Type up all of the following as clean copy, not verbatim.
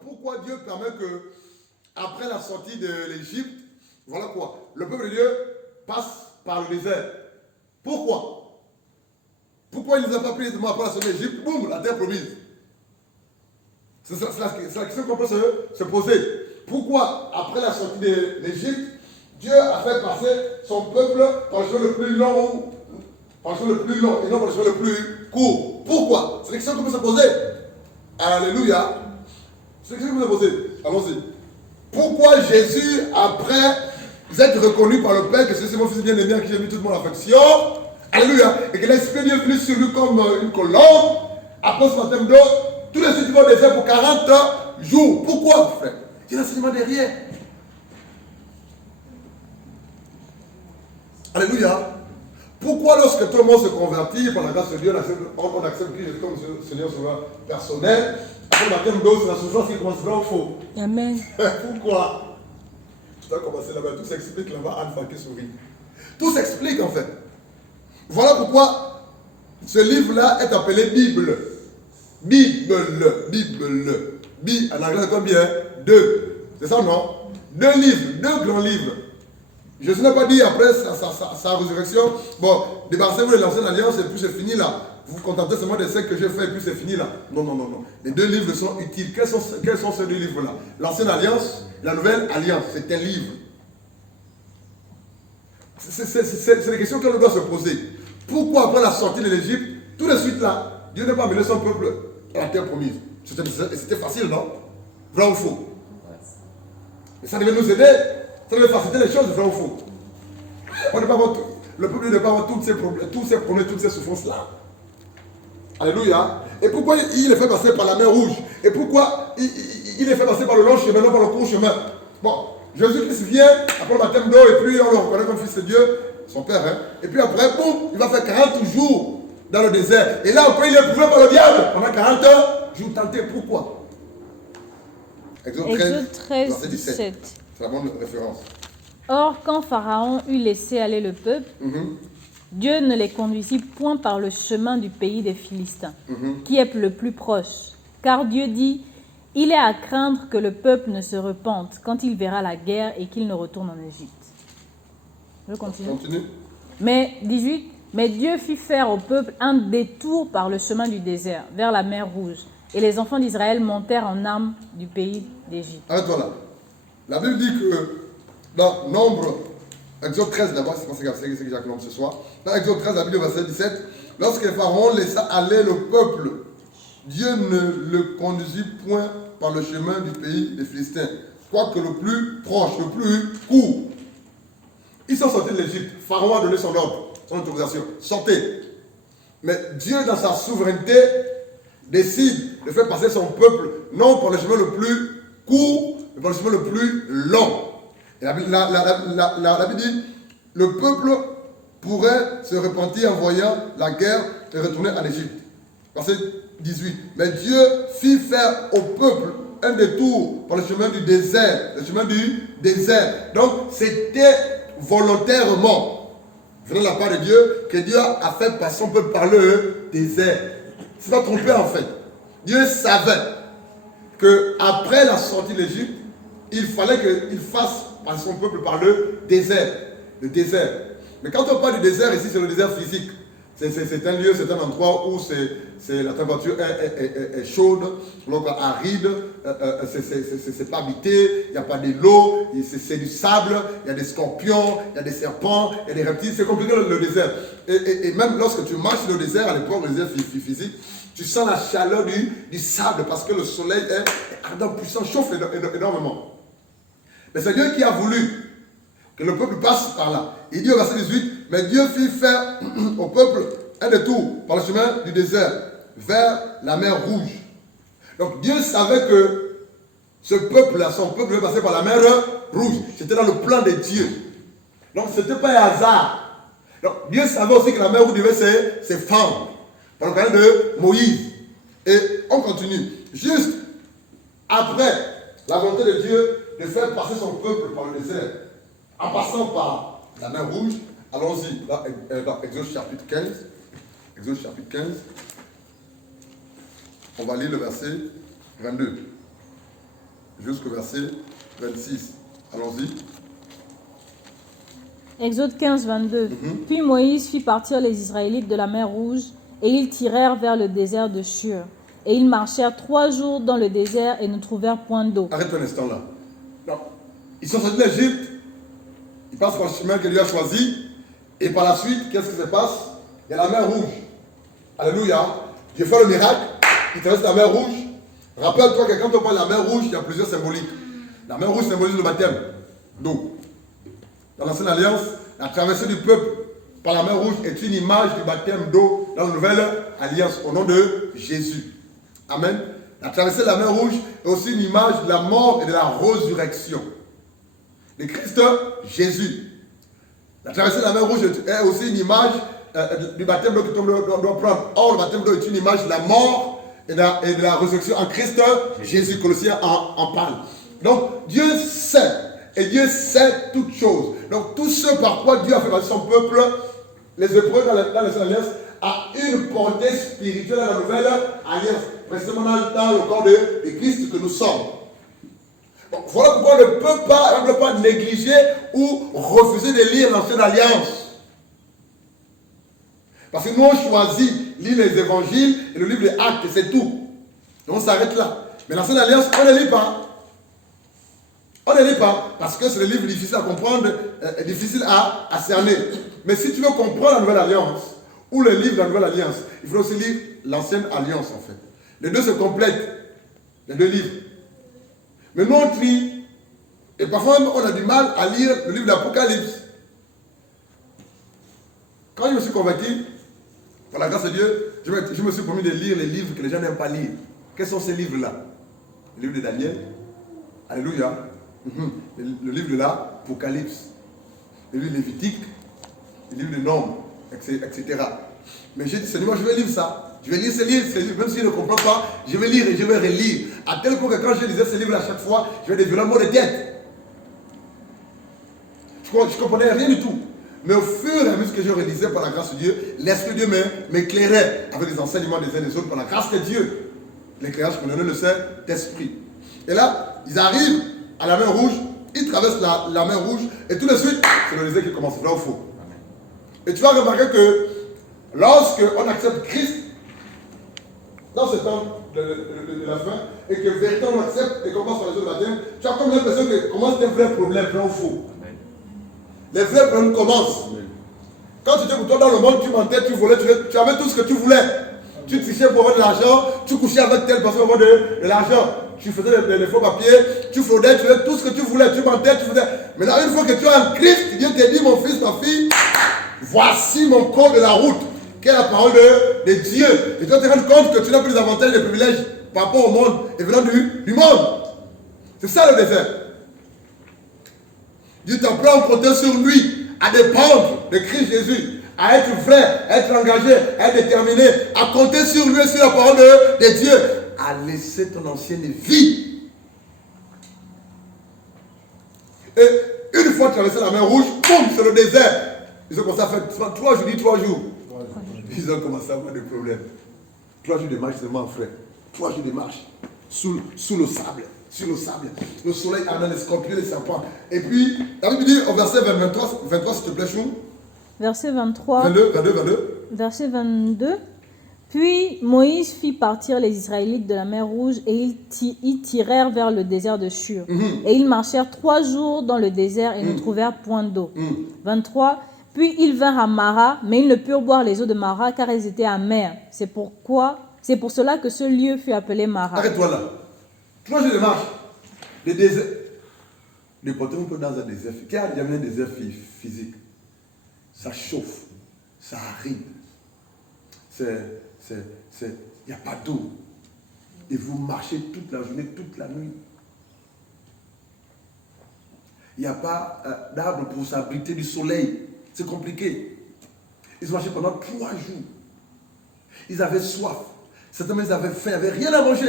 Pourquoi Dieu permet que, après la sortie de l'Égypte, voilà quoi, le peuple de Dieu passe par le désert. Pourquoi il ne les a pas pris directement après la sortie de l'Égypte, boum, la terre promise. C'est la question qu'on peut se poser. Pourquoi, après la sortie de l'Égypte, Dieu a fait passer son peuple par le chemin le plus long, et non par le chemin le plus court? Pourquoi? C'est la question qu'on peut se poser. Alléluia. C'est la question qu'on peut se poser. Allons-y. Pourquoi Jésus, après être reconnu par le Père que c'est mon fils bien-aimé à qui j'ai mis toute mon affection, alléluia, et que l'Esprit est venu sur lui comme une colombe, après ce baptême d'eau, tous les suites vont au désert pour 40 jours. Pourquoi, frère? Il y a l'enseignement derrière. Alléluia. Pourquoi lorsque tout le monde se convertit par la grâce de Dieu, on accepte Jésus comme Seigneur Sauveur personnel, après le baptême d'eau, c'est la souffrance qui commence vraiment faux. Amen. Pourquoi? Tu dois commencer là-bas, tout s'explique là-bas, Anne Falke sourit. Tout s'explique en fait. Voilà pourquoi ce livre-là est appelé Bible. Bible. En anglais, c'est combien? 2. C'est ça, non? 2 livres, 2 grands livres. Jésus n'a pas dit après sa résurrection, bon, débarrassez-vous de l'ancienne alliance et puis c'est fini là. Vous vous contentez seulement des secs que j'ai fait et puis c'est fini là. Non. Les 2 livres sont utiles. Quels sont ces 2 livres-là? L'ancienne alliance, la nouvelle alliance, c'est un livre. C'est les questions qu'on doit se poser. Pourquoi après la sortie de l'Égypte, tout de suite là, Dieu n'a pas amené son peuple à la terre promise? C'était facile, non? Vrai ou faux? Et ça devait nous aider, ça devait faciliter les choses, vrai ou faux? Le peuple ne devait pas avoir tous ces problèmes, toutes ces souffrances-là. Alléluia. Et pourquoi il est fait passer par la mer Rouge? Et pourquoi il est fait passer par le long chemin, non par le court chemin? Bon, Jésus-Christ vient après le baptême d'eau et puis on le reconnaît comme fils de Dieu, son père. Hein? Et puis après, boum, il va faire 40 jours dans le désert. Et là encore, il est éprouvé par le diable pendant 40 jours tentés. Pourquoi? Exode 13, 17. C'est la bonne référence. Or, quand Pharaon eut laissé aller le peuple, Dieu ne les conduisit point par le chemin du pays des Philistins, qui est le plus proche. Car Dieu dit, il est à craindre que le peuple ne se repente quand il verra la guerre et qu'il ne retourne en Égypte. Je continue. Mais 18, mais Dieu fit faire au peuple un détour par le chemin du désert, vers la mer Rouge. Et les enfants d'Israël montèrent en armes du pays d'Égypte. Arrête-toi là. La Bible dit que dans Nombre, Exode 13 d'abord, c'est ce que Jacques Nombre ce soir. Dans Exode 13, la Bible verset 17, lorsque Pharaon laissa aller le peuple, Dieu ne le conduisit point par le chemin du pays des Philistins, quoique le plus proche, le plus court. Ils sont sortis de l'Égypte. Pharaon a donné son ordre, son autorisation. Sortez. Mais Dieu, dans sa souveraineté, décide de faire passer son peuple, non par le chemin le plus court, mais par le chemin le plus long. Et la Bible dit, le peuple pourrait se repentir en voyant la guerre et retourner en Égypte. Verset 18. Mais Dieu fit faire au peuple un détour par le chemin du désert. Le chemin du désert. Donc, c'était volontairement, venant de la part de Dieu, que Dieu a fait passer son peuple par le désert. C'est pas trompé en fait. Dieu savait qu'après la sortie de l'Égypte, il fallait qu'il fasse passer son peuple par le désert. Le désert. Mais quand on parle du désert, ici c'est le désert physique. C'est un lieu, c'est un endroit où la température est chaude, donc aride, c'est pas habité, il n'y a pas de l'eau, c'est du sable, il y a des scorpions, il y a des serpents, il y a des reptiles, c'est compliqué le désert. Et même lorsque tu marches sur le désert, à l'époque, le désert physique, tu sens la chaleur du sable parce que le soleil est ardent, puissant, chauffe énormément. Mais c'est Dieu qui a voulu que le peuple passe par là. Il dit au verset 18, mais Dieu fit faire au peuple un détour par le chemin du désert vers la mer Rouge. Donc Dieu savait que ce peuple-là, son peuple devait passer par la mer Rouge. C'était dans le plan de Dieu. Donc ce n'était pas un hasard. Donc Dieu savait aussi que la mer Rouge devait se fendre par le canal de Moïse. Et on continue. Juste Après la volonté de Dieu de faire passer son peuple par le désert, en passant par la mer Rouge, allons-y, dans Exode chapitre 15. Exode chapitre 15. On va lire le verset 22 jusqu'au verset 26. Allons-y. Exode 15, 22. Puis Moïse fit partir les Israélites de la mer Rouge, et ils tirèrent vers le désert de Shur. Et ils marchèrent 3 jours dans le désert et ne trouvèrent point d'eau. Arrête un instant là. Non. Ils sont sortis d'Égypte, ils passent par le chemin que Dieu a choisi, et par la suite, qu'est-ce qui se passe? Il y a la mer Rouge. Alléluia. Dieu fait le miracle, il traverse la mer Rouge. Rappelle-toi que quand on parle de la mer Rouge, il y a plusieurs symboliques. La mer Rouge symbolise le baptême d'eau. Dans l'ancienne alliance, la traversée du peuple par la mer Rouge est une image du baptême d'eau dans la nouvelle alliance au nom de Jésus. Amen. La traversée de la mer Rouge est aussi une image de la mort et de la résurrection de Christ Jésus. La traversée de la mer Rouge est aussi une image du baptême d'eau que tout le monde doit prendre. Or, le baptême d'eau est une image de la mort et de la résurrection en Christ Jésus. Colossiens en parle. Donc, Dieu sait. Et Dieu sait toutes choses. Donc, tout ce par quoi Dieu a fait passer son peuple, les Hébreux dans l'Alliance, a une portée spirituelle dans la nouvelle alliance. Précisément dans le corps de Christ que nous sommes. Donc, voilà pourquoi on ne peut pas négliger ou refuser de lire l'ancienne alliance. Parce que nous, on choisit lire les évangiles et le livre des actes, et c'est tout. Donc, on s'arrête là. Mais l'ancienne alliance, on ne lit pas. On ne lit pas parce que c'est des livres difficiles à comprendre, difficiles à cerner. Mais si tu veux comprendre la nouvelle alliance ou le livre de la nouvelle alliance, il faut aussi lire l'ancienne alliance en fait. Les deux se complètent, les deux livres. Mais nous on lit, et parfois on a du mal à lire le livre d'Apocalypse. Quand je me suis converti, par la grâce de Dieu, je me suis promis de lire les livres que les gens n'aiment pas lire. Quels sont ces livres-là? Le livre de Daniel. Alléluia. Le livre de l'Apocalypse, le livre de Lévitique, le livre de Nombres, etc. Mais j'ai dit, Seigneur, je vais lire ça. Je vais lire ces livres, même si je ne comprends pas, je vais lire et je vais relire. À tel point que quand je lisais ces livres à chaque fois, j'avais des violents maux de tête. Je ne comprenais rien du tout. Mais au fur et à mesure que je relisais par la grâce de Dieu, l'Esprit de Dieu m'éclairait avec les enseignements des uns et des autres par la grâce de Dieu. L'éclairage que nous donnait le Saint-Esprit. Et là, ils arrivent à la mer Rouge, ils traversent la mer Rouge, et tout de suite, c'est le désert qui commence, vrai ou faux. Et tu vas remarquer que lorsque on accepte Christ, dans ce temps de la fin, et que véritablement on accepte et qu'on passe par les autres baptêmes, tu as comme l'impression que commence des vrais problèmes, vrai ou faux. Les vrais problèmes commencent. Quand tu étais pour toi dans le monde, tu mentais, tu volais, tu avais tout ce que tu voulais. Tu trichais pour avoir de l'argent, tu couchais avec telle personne pour avoir de l'argent. Tu faisais les faux papiers, tu fraudais, tu faisais tout ce que tu voulais, tu mentais, tu faisais. Maintenant, une fois que tu es en Christ, Dieu te dit, mon fils, ma fille, voici mon code de la route, qui est la parole de Dieu. Et tu vas te rendre compte que tu n'as plus les avantages et les privilèges par rapport au monde et venant du monde. C'est ça le désert. Dieu t'apprend à compter sur lui, à dépendre de Christ Jésus, à être vrai, à être engagé, à être déterminé, à compter sur lui et sur la parole de Dieu, à laisser ton ancienne vie. Et une fois traversé la mer Rouge, boum, c'est le désert. Ils ont commencé à faire 3 jours, 3 jours. Ils ont commencé à avoir des problèmes. 3 jours de marche seulement, frère. 3 jours de marche. Sous le sable. Sur le sable. Le soleil ardent, les scorpions, les serpents. Et puis, la Bible dit au verset 23 s'il te plaît, Chou. Verset 23. 22. Verset 22. Puis Moïse fit partir les Israélites de la mer Rouge et ils tirèrent vers le désert de Shur. Et ils marchèrent 3 jours dans le désert et ne trouvèrent point d'eau. 23. Puis ils vinrent à Mara, mais ils ne purent boire les eaux de Mara car elles étaient amères. C'est pour cela que ce lieu fut appelé Mara. Arrête-toi là. 3 jours de marche. Le désert. Ne portons pas dans un désert. Qui a jamais un désert physique? Ça chauffe. Ça arrive. Il n'y a pas d'eau. Et vous marchez toute la journée, toute la nuit. Il n'y a pas d'arbre pour s'abriter du soleil. C'est compliqué. Ils ont marché pendant 3 jours. Ils avaient soif. Certainement, ils avaient faim, ils n'avaient rien à manger.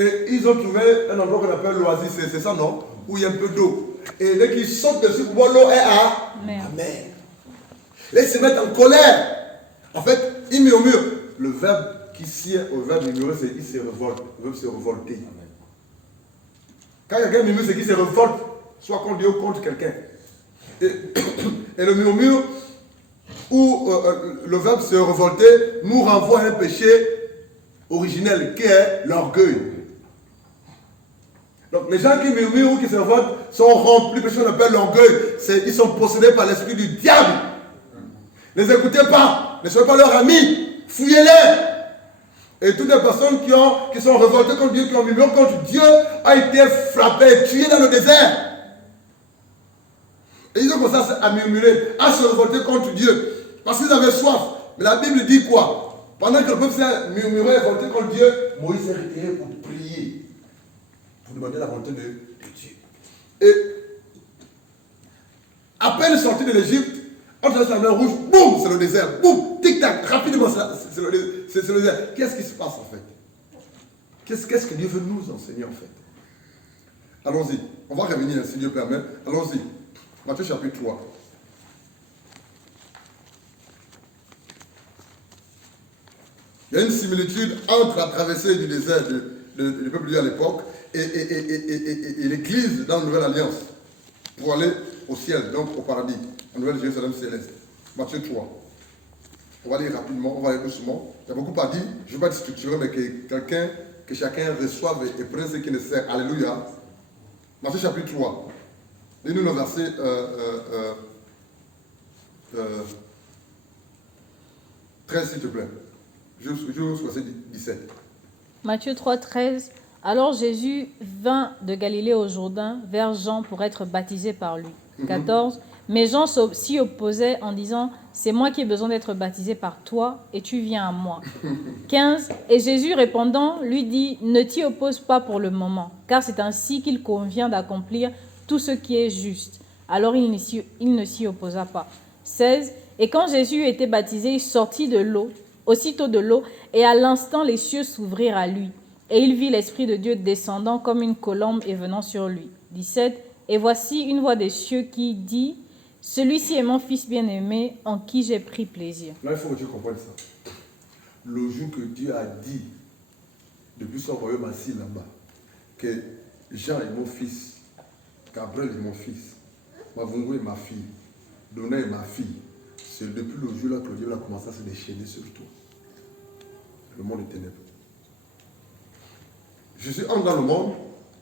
Et ils ont trouvé un endroit qu'on appelle l'oasis, c'est ça, non? Où il y a un peu d'eau. Et dès qu'ils sautent dessus, pour voir l'eau est amère. Et ils se mettent en colère. En fait, ils murmurent. Le verbe qui sied au verbe murmurer, c'est qu'il se révolte. Le verbe se révolter. Quand quelqu'un murmure, c'est qu'il se révolte, soit contre Dieu ou contre quelqu'un. Et le murmure, ou le verbe se révolter, nous renvoie à un péché originel qui est l'orgueil. Donc les gens qui murmurent ou qui se révoltent sont remplis de ce qu'on appelle l'orgueil. Ils sont possédés par l'esprit du diable. Ne les écoutez pas, ne soyez pas leurs amis, fuyez-les. Et toutes les personnes qui sont révoltées contre Dieu, qui ont murmuré contre Dieu, ont été frappées, tuées dans le désert. Et ils ont commencé à murmurer, à se révolter contre Dieu. Parce qu'ils avaient soif. Mais la Bible dit quoi? Pendant que le peuple s'est murmuré et révolté contre Dieu, Moïse s'est retiré pour prier. Pour demander la volonté de Dieu. Et à peine sorti de l'Égypte, entre la mer rouge, boum, c'est le désert. Boum, tic-tac, rapidement, c'est le désert. Qu'est-ce qui se passe en fait? Qu'est-ce que Dieu veut nous enseigner en fait? Allons-y. On va revenir si Dieu permet. Allons-y. Matthieu chapitre 3. Il y a une similitude entre la traversée du désert du peuple juif à l'époque et l'Église dans la Nouvelle Alliance pour aller au ciel, donc au paradis, en Nouvelle Jérusalem céleste. Matthieu 3. On va lire rapidement, on va lire doucement. Il y a beaucoup à dire, je ne vais pas être structuré, mais que chacun reçoive et prenne ce qui est nécessaire. Alléluia. Matthieu chapitre 3. Lis-nous le verset 13, s'il te plaît. Jusqu'au verset 17. Matthieu 3, 13. Alors Jésus vint de Galilée au Jourdain vers Jean pour être baptisé par lui. 14. Mais Jean s'y opposait en disant, c'est moi qui ai besoin d'être baptisé par toi et tu viens à moi. 15. Et Jésus répondant lui dit, ne t'y oppose pas pour le moment, car c'est ainsi qu'il convient d'accomplir tout ce qui est juste. Alors il ne s'y opposa pas. 16. Et quand Jésus était baptisé, il sortit de l'eau, aussitôt de l'eau, et à l'instant les cieux s'ouvrirent à lui. Et il vit l'Esprit de Dieu descendant comme une colombe et venant sur lui. 17. Et voici une voix des cieux qui dit, celui-ci est mon fils bien-aimé en qui j'ai pris plaisir. Là, il faut que tu comprennes ça. Le jour que Dieu a dit, depuis son royaume assis là-bas, que Jean est mon fils, Gabriel est mon fils, Mavungu est ma fille, Donna est ma fille, c'est depuis le jour là que Dieu a commencé à se déchaîner sur toi. Le monde est ténèbres. Jésus entre dans le monde,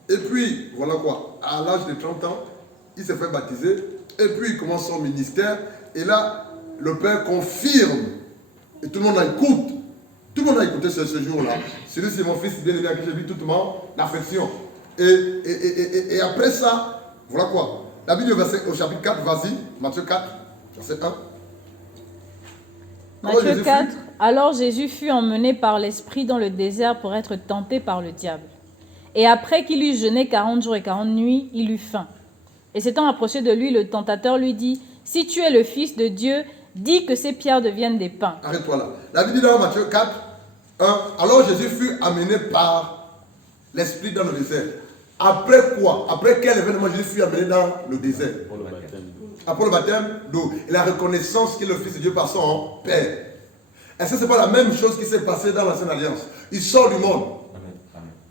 et puis, voilà quoi, à l'âge de 30 ans, il s'est fait baptiser, et puis il commence son ministère, et là, le Père confirme, et tout le monde écoute. Tout le monde a écouté ce jour-là. Celui-ci est mon fils bien-aimé à qui j'ai vu toute mon affection. Et après ça, voilà quoi. La Bible au chapitre 4, vas-y, Matthieu 4, verset 1. Matthieu 4, alors Jésus fut emmené par l'Esprit dans le désert pour être tenté par le diable. Et après qu'il eut jeûné 40 jours et 40 nuits, il eut faim. Et s'étant approché de lui, le tentateur lui dit, si tu es le Fils de Dieu, dis que ces pierres deviennent des pains. Arrête-toi là. La Bible dit dans Matthieu 4, 1, alors Jésus fut amené par l'Esprit dans le désert. Après quoi? Après quel événement Jésus fut amené dans le désert? Après le baptême d'eau. Et la reconnaissance qu'il est le Fils de Dieu par son Père. Est-ce que ce n'est pas la même chose qui s'est passée dans l'Ancienne Alliance? Il sort du monde.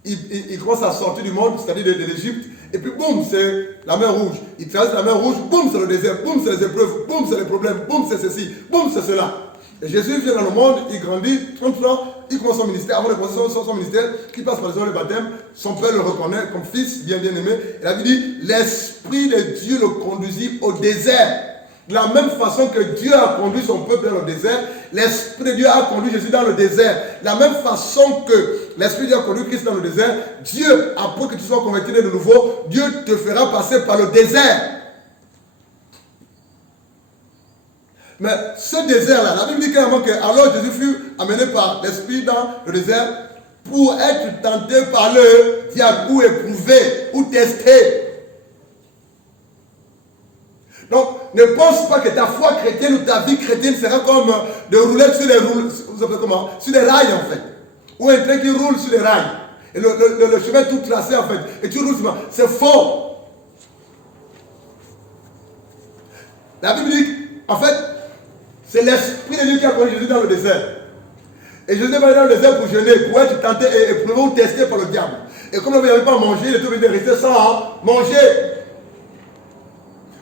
Il commence à sortir du monde, c'est-à-dire de l'Égypte. Et puis boum, c'est la mer rouge. Il traverse la mer rouge, boum, c'est le désert. Boum, c'est les épreuves. Boum, c'est les problèmes. Boum, c'est ceci. Boum, c'est cela. Et Jésus vient dans le monde, il grandit, 30 ans, il commence son ministère. Avant de commencer son ministère, il passe par les heures de baptême. Son père le reconnaît comme fils bien-aimé. Et la Bible dit, l'Esprit de Dieu le conduisit au désert. De la même façon que Dieu a conduit son peuple dans le désert, l'Esprit de Dieu a conduit Jésus dans le désert. De la même façon que l'Esprit de Dieu a conduit Christ dans le désert, Dieu, après que tu sois converti de nouveau, Dieu te fera passer par le désert. Mais ce désert-là, la Bible dit clairement que alors Jésus fut amené par l'Esprit dans le désert pour être tenté par le diable, ou éprouvé, ou testé. Donc, ne pense pas que ta foi chrétienne ou ta vie chrétienne sera comme de rouler sur les rails en fait. Ou un train qui roule sur les rails. Et le chemin est tout tracé en fait. Et tout doucement. C'est faux. La Bible dit, en fait, c'est l'Esprit de Dieu qui a conduit Jésus dans le désert. Et Jésus est allé dans le désert pour jeûner, pour être tenté et éprouvé ou testé par le diable. Et comme il n'avait pas mangé, il est obligé de rester sans manger.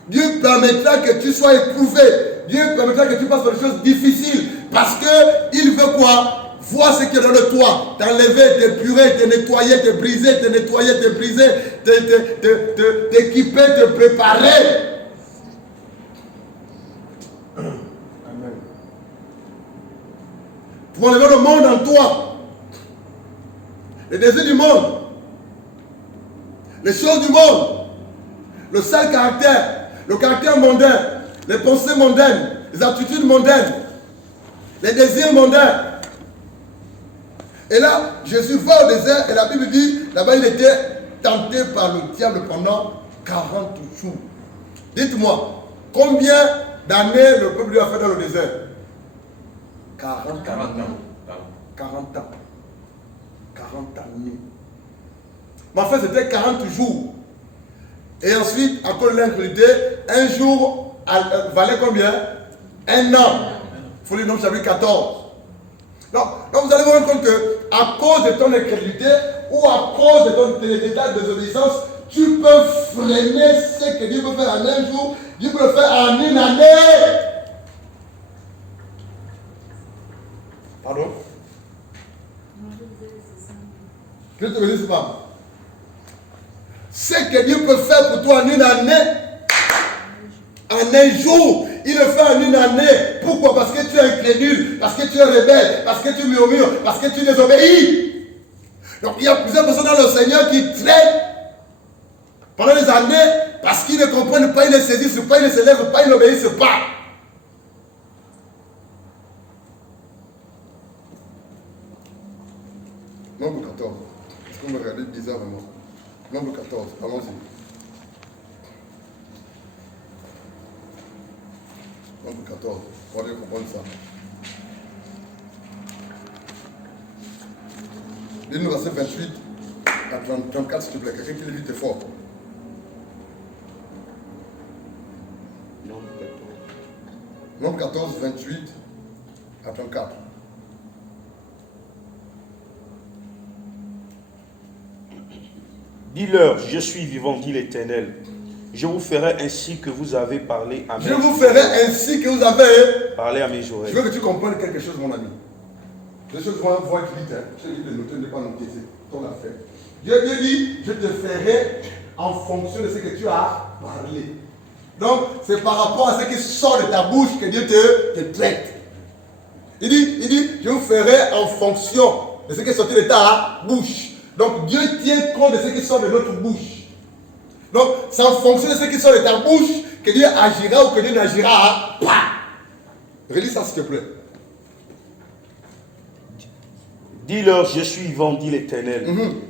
Dieu permettra que tu sois éprouvé. Dieu permettra que tu passes par des choses difficiles. Parce qu'il veut quoi? Voir ce qui est dans de toi. T'enlever, t'épurer, te nettoyer, te briser, te nettoyer, te briser, t'équiper, te préparer. Amen. Pour enlever le monde en toi. Les désirs du monde. Les choses du monde. Le sale caractère. Le caractère mondain. Les pensées mondaines. Les attitudes mondaines. Les désirs mondains. Et là, Jésus va au désert et la Bible dit, là-bas il était tenté par le diable pendant 40 jours. Dites-moi, combien d'années le peuple lui a fait dans le désert? 40 ans. 40 ans. 40 années. Mais en fait, c'était 40 jours. Et ensuite, à cause de l'incrédulité, un jour valait combien? Un an. Il faut lire dans le chapitre 14. Donc vous allez vous rendre compte que à cause de ton incrédulité ou à cause de ton état de désobéissance, tu peux freiner ce que Dieu peut faire en un jour, Dieu peut le faire en une année. Pardon? Je te dis pas. Ce que Dieu peut faire pour toi en une année, en un jour, il le fait en une année. Pourquoi? Parce que tu es incrédule, parce que tu es rebelle, parce que tu murmures, parce que tu désobéis. Donc il y a plusieurs personnes dans le Seigneur qui traînent pendant des années parce qu'ils ne comprennent pas, ils ne saisissent pas, ils ne se lèvent pas, ils n'obéissent pas. Nombre 14. Est-ce que vous me regardez bizarrement? Nombre 14, allons-y. Nombre 14, on va bien comprendre ça. Lis-nous verset 28 à 34 s'il te plaît. Quelqu'un qui le lit fort. Nombre 14, 28 à 34. Dis-leur, je suis vivant, dit l'Éternel. Je vous ferai ainsi que vous avez parlé à mes oreilles. Je vous ferai ainsi que vous avez parlé à mes oreilles. Je veux que tu comprennes quelque chose, mon ami. Les choses vont être vite. Je te dis de noter, ne pas noter, c'est ton affaire. Dieu dit, je te ferai en fonction de ce que tu as parlé. Donc, c'est par rapport à ce qui sort de ta bouche que Dieu te traite. Il dit, je vous ferai en fonction de ce qui est sorti de ta bouche. Donc, Dieu tient compte de ce qui sort de notre bouche. Donc, c'est en fonction de ce qui sort de ta bouche que Dieu agira ou que Dieu n'agira pas. Relis ça, s'il te plaît. Dis-leur, je suis vivant, dit l'Éternel.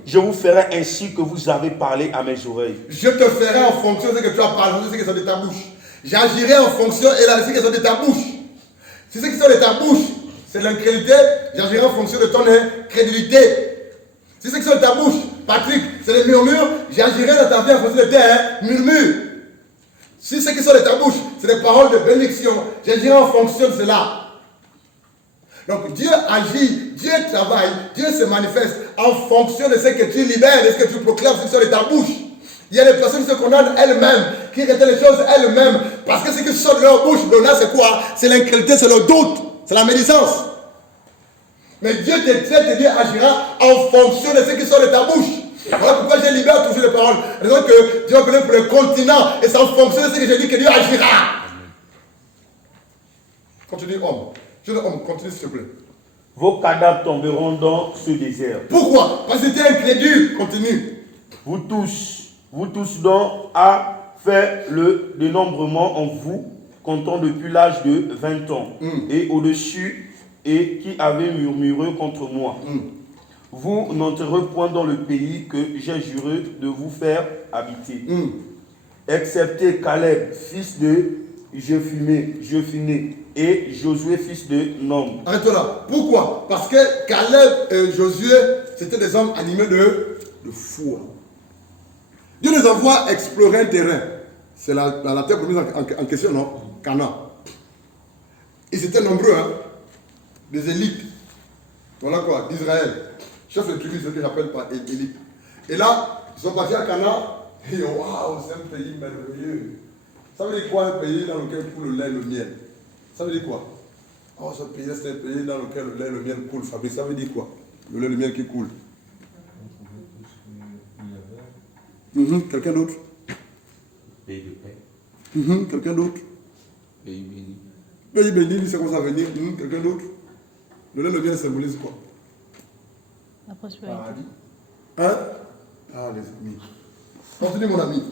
Je vous ferai ainsi que vous avez parlé à mes oreilles. Je te ferai en fonction de ce que tu as parlé, de ce qui sort de ta bouche. J'agirai en fonction de ce qui sort de ta bouche. Si ce qui sort de ta bouche, c'est l'incrédulité, j'agirai en fonction de ton incrédulité. Si ce qui sort de ta bouche, Patrick, c'est les murmures, j'agirai dans ta vie en fonction de tes murmures. Si ce qui sort de ta bouche, c'est des paroles de bénédiction, j'agirai en fonction de cela. Donc Dieu agit, Dieu travaille, Dieu se manifeste en fonction de ce que tu libères, de ce que tu proclames, ce qui sort de ta bouche. Il y a des personnes qui se condamnent elles-mêmes, qui retiennent les choses elles-mêmes, parce que ce qui sort de leur bouche, donc là c'est quoi? C'est l'incrédulité, c'est le doute, c'est la médisance. Mais Dieu te traite et Dieu agira en fonction de ce qui sort de ta bouche. Voilà pourquoi je libère toujours les paroles. Raison que Dieu a appelé pour le continent, et c'est en fonction de ce que j'ai dit que Dieu agira. Continue, homme. Je dis, homme, continue s'il te plaît. Vos cadavres tomberont dans ce désert. Pourquoi? Parce que tu es incrédule. Continue. Vous tous dont a fait le dénombrement en vous, comptant depuis l'âge de 20 ans, et au-dessus, et qui avez murmuré contre moi. Vous n'entrerez point dans le pays que j'ai juré de vous faire habiter. Excepté Caleb, fils de Jephunnée, et Josué, fils de Nom. Arrête-toi là. Pourquoi? Parce que Caleb et Josué c'était des hommes animés de foi. Dieu les envoie explorer un terrain. C'est la terre promise en question, non? Canaan. Ils étaient nombreux, hein? Des élites. Voilà quoi, d'Israël. Chef de tribu, c'est ce que j'appelle pas élite. Et là, ils sont partis à Canaan. Et waouh, c'est un pays merveilleux. Ça veut dire quoi, un pays dans lequel coule le lait et le miel? Ça veut dire quoi? Oh, ce pays, c'est un pays dans lequel le lait et le miel coulent. Fabrice, ça veut dire quoi? Le lait et le miel qui coule. Quelqu'un d'autre? Pays de paix. Quelqu'un d'autre? Pays béni. Pays béni, c'est quoi ça veut dire? Quelqu'un d'autre? Le lait et le miel symbolise quoi? La prospérité. Hein? Ah, les amis. Continue, mon ami.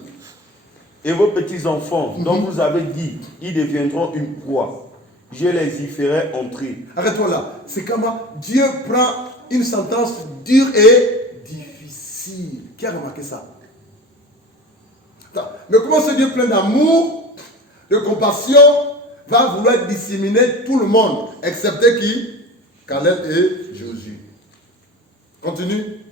Et vos petits-enfants, dont vous avez dit, ils deviendront une proie. Je les y ferai entrer. Arrête-toi là. C'est comment Dieu prend une sentence dure et difficile. Qui a remarqué ça? Attends, mais comment ce Dieu plein d'amour, de compassion, va vouloir disséminer tout le monde, excepté qui? Caleb et Josué. Continue.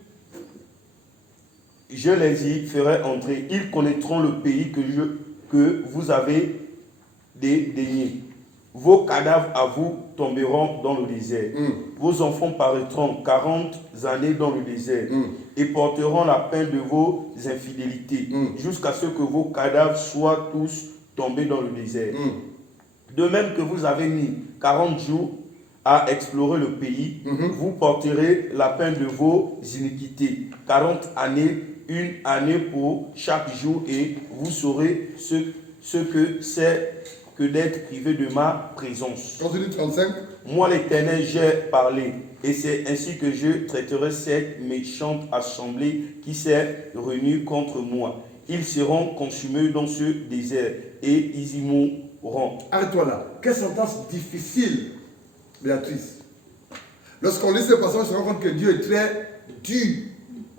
Je les y ferai entrer. Ils connaîtront le pays que vous avez dédaigné. Vos cadavres à vous tomberont dans le désert. Vos enfants paraîtront 40 années dans le désert et porteront la peine de vos infidélités jusqu'à ce que vos cadavres soient tous tombés dans le désert. De même que vous avez mis 40 jours à explorer le pays, vous porterez la peine de vos iniquités. 40 années, une année pour chaque jour, et vous saurez ce que c'est que d'être privé de ma présence. Continue 35. Moi l'Éternel, j'ai parlé, et c'est ainsi que je traiterai cette méchante assemblée qui s'est réunie contre moi. Ils seront consumés dans ce désert, et ils y mourront. Arrête-toi là. Quelle sentence difficile, Béatrice. Lorsqu'on lit ces passages, on se rend compte que Dieu est très dur.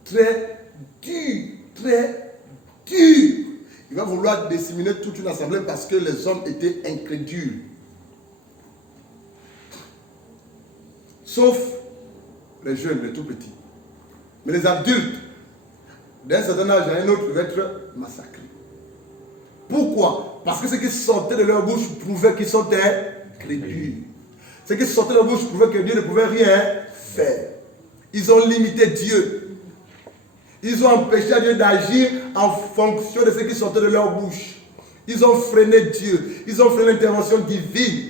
Très dur. Très dur. Il va vouloir disséminer toute une assemblée parce que les hommes étaient incrédules. Sauf les jeunes, les tout petits. Mais les adultes, d'un certain âge à un autre, devaient être massacrés. Pourquoi? Parce que ce qui sortait de leur bouche prouvait qu'ils sont incrédules. Ce qui sortait de leur bouche prouvait que Dieu ne pouvait rien faire. Ils ont limité Dieu. Ils ont empêché Dieu d'agir en fonction de ce qui sortait de leur bouche. Ils ont freiné Dieu. Ils ont freiné l'intervention divine.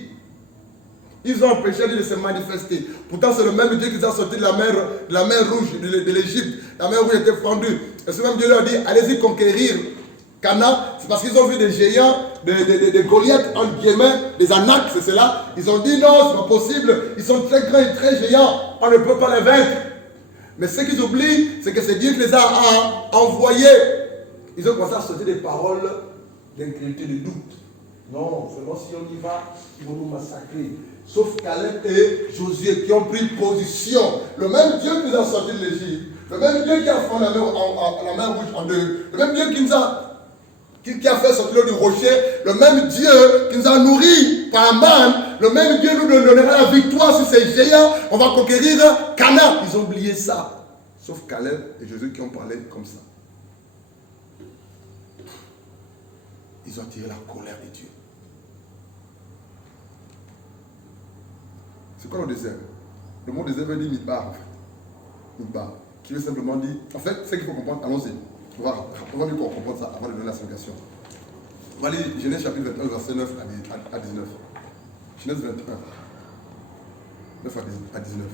Ils ont empêché Dieu de se manifester. Pourtant, c'est le même Dieu qui les a sortis de la mer rouge, de l'Égypte. La mer rouge était fendue. Et ce même Dieu leur dit, allez-y conquérir Canaan. C'est parce qu'ils ont vu des géants, des Goliaths, entre guillemets, des Anaks, c'est cela. Ils ont dit, non, c'est pas possible. Ils sont très grands et très géants. On ne peut pas les vaincre. Mais ce qu'ils oublient, c'est que c'est Dieu qui les a envoyés. Ils ont commencé à sortir des paroles d'incrédulité, de doute. Non, seulement si on y va, ils vont nous massacrer. Sauf Caleb et Josué qui ont pris position. Le même Dieu qui nous a sortis de l'Égypte, le même Dieu qui a fait la mer rouge en deux, le même Dieu qui a fait sortir l'eau du rocher, le même Dieu qui nous a nourris par manne, le même Dieu nous donnera la victoire sur ces géants. On va conquérir Canaan. Ils ont oublié ça. Sauf Caleb et Josué qui ont parlé comme ça. Ils ont attiré la colère de Dieu. C'est quoi le désert? Le mot désert veut dire midbar en fait. Midbar. Qui veut simplement dire. En fait, c'est qu'il faut comprendre. Allons-y. On va mieux comprendre ça avant de donner la signification. On va lire Genèse chapitre 21, verset 9 à 19. Genèse 21, 9 à 19.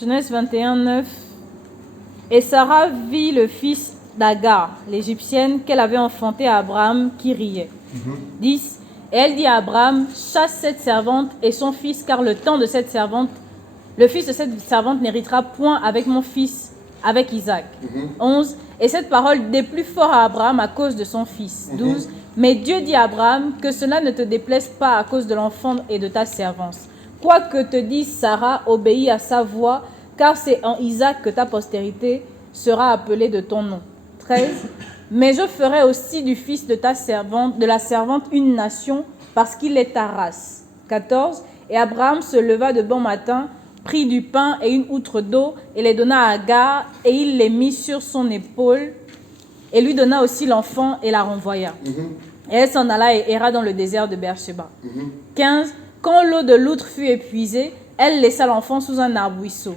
Genèse 21, 9. Et Sarah vit le fils d'Agar, l'Égyptienne, qu'elle avait enfanté à Abraham, qui riait. 10. Et elle dit à Abraham, chasse cette servante et son fils, car le temps de cette servante, le fils de cette servante n'héritera point avec mon fils, avec Isaac. 11. Et cette parole déplut fort à Abraham à cause de son fils. 12. Mais Dieu dit à Abraham, que cela ne te déplaise pas à cause de l'enfant et de ta servance. Quoi que te dise Sarah, obéis à sa voix, car c'est en Isaac que ta postérité sera appelée de ton nom. 13. Mais je ferai aussi du fils de ta servante, de la servante, une nation, parce qu'il est ta race. 14. Et Abraham se leva de bon matin, prit du pain et une outre d'eau et les donna à Agar, et il les mit sur son épaule et lui donna aussi l'enfant et la renvoya. Et elle s'en alla et erra dans le désert de Beersheba. 15. Quand l'eau de l'outre fut épuisée, elle laissa l'enfant sous un arbrisseau.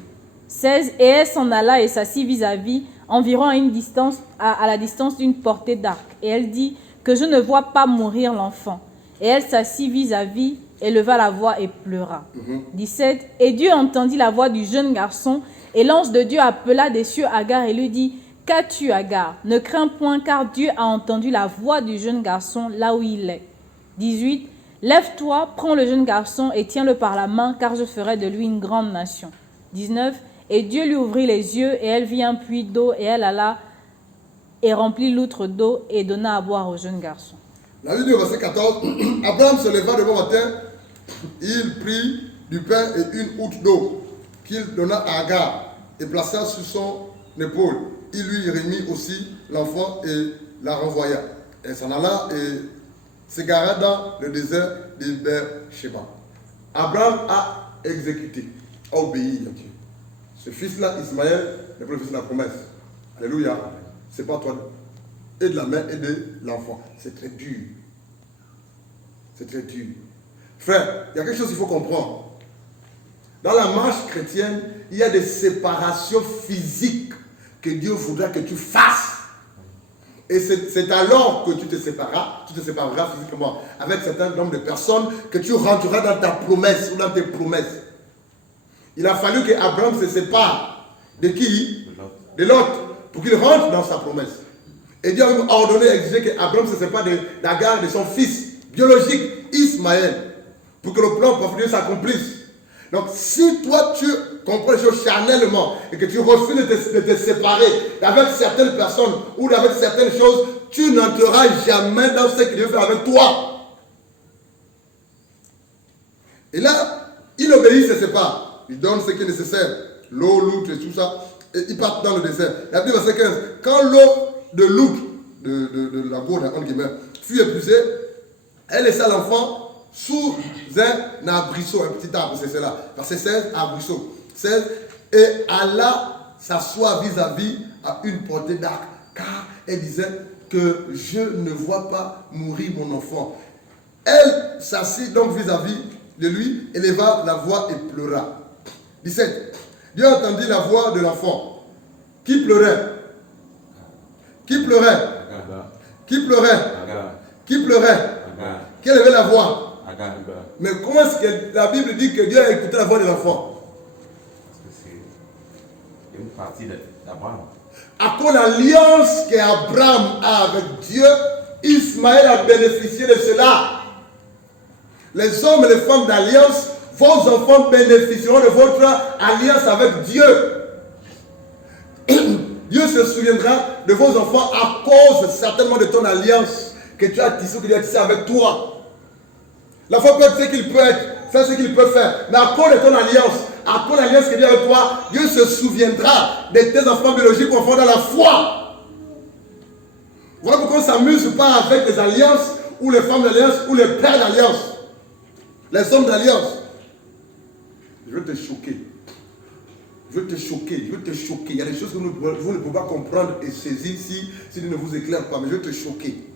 16. Et elle s'en alla et s'assit vis-à-vis, environ à la distance d'une portée d'arc. Et elle dit que je ne vois pas mourir l'enfant. Et elle s'assit vis-à-vis, éleva la voix et pleura. 17. Et Dieu entendit la voix du jeune garçon, et l'ange de Dieu appela des cieux Agar et lui dit: Qu'as-tu, Agar? Ne crains point, car Dieu a entendu la voix du jeune garçon là où il est. 18. Lève-toi, prends le jeune garçon et tiens-le par la main, car je ferai de lui une grande nation. 19. Et Dieu lui ouvrit les yeux, et elle vit un puits d'eau, et elle alla et remplit l'outre d'eau et donna à boire au jeune garçon. La Bible dit au verset 14, Abraham se leva de bon matin, il prit du pain et une outre d'eau qu'il donna à Agar et plaça sur son épaule. Il lui remit aussi l'enfant et la renvoya. Elle s'en alla et s'égara dans le désert de Beersheba. Abraham a exécuté, a obéi à Dieu. Ce fils-là, Ismaël, n'est pas le fils de la promesse. Alléluia. C'est pas toi. Et de la mère et de l'enfant. C'est très dur. C'est très dur. Frère, il y a quelque chose qu'il faut comprendre. Dans la marche chrétienne, il y a des séparations physiques que Dieu voudra que tu fasses. Et c'est alors que tu te sépareras physiquement avec un certain nombre de personnes que tu rentreras dans ta promesse ou dans tes promesses. Il a fallu qu'Abraham se sépare de qui? De Lot, pour qu'il rentre dans sa promesse. Et Dieu a ordonné, exigé qu'Abraham se sépare d'Agar, de son fils biologique, Ismaël, pour que le plan pour Dieu s'accomplisse. Donc, si toi tu comprends les choses charnellement et que tu refuses de te séparer avec certaines personnes ou avec certaines choses, tu n'entreras jamais dans ce qu'il Dieu fait avec toi. Et là, il obéit, se sépare. Il donne ce qui est nécessaire, l'eau, l'outre et tout ça, et il part dans le désert. La Bible, verset 15, quand l'eau de l'outre, de la gourde, entre guillemets, fut épuisée, elle laissa l'enfant sous un arbrisseau, un petit arbre, c'est cela. Verset 16, arbrisseau. 16, et alla s'asseoir vis-à-vis à une portée d'arc, car elle disait que je ne vois pas mourir mon enfant. Elle s'assit donc vis-à-vis de lui, éleva la voix et pleura. 17. Dieu entendit la voix de l'enfant. Qui pleurait? Qui pleurait? Qui pleurait? Qui pleurait? Qui élevait la voix? Mais comment est-ce que la Bible dit que Dieu a écouté la voix de l'enfant? Parce que c'est une partie d'Abraham. À cause de l'alliance qu'Abraham a avec Dieu, Ismaël a bénéficié de cela. Les hommes et les femmes d'alliance, vos enfants bénéficieront de votre alliance avec Dieu. Dieu se souviendra de vos enfants à cause certainement de ton alliance que tu as tissée, que Dieu a tissée avec toi. L'enfant peut être ce qu'il peut être, c'est ce qu'il peut faire. Mais à cause de ton alliance, à cause de l'alliance que Dieu a avec toi, Dieu se souviendra de tes enfants biologiques ou enfants dans la foi. Voilà pourquoi on ne s'amuse pas avec les alliances, ou les femmes d'alliance, ou les pères d'alliance. Les hommes d'alliance. Je vais te choquer. Je vais te choquer, je vais te choquer. Il y a des choses que vous ne pouvez pas comprendre et saisir si Dieu ne vous éclaire pas, mais je vais te choquer.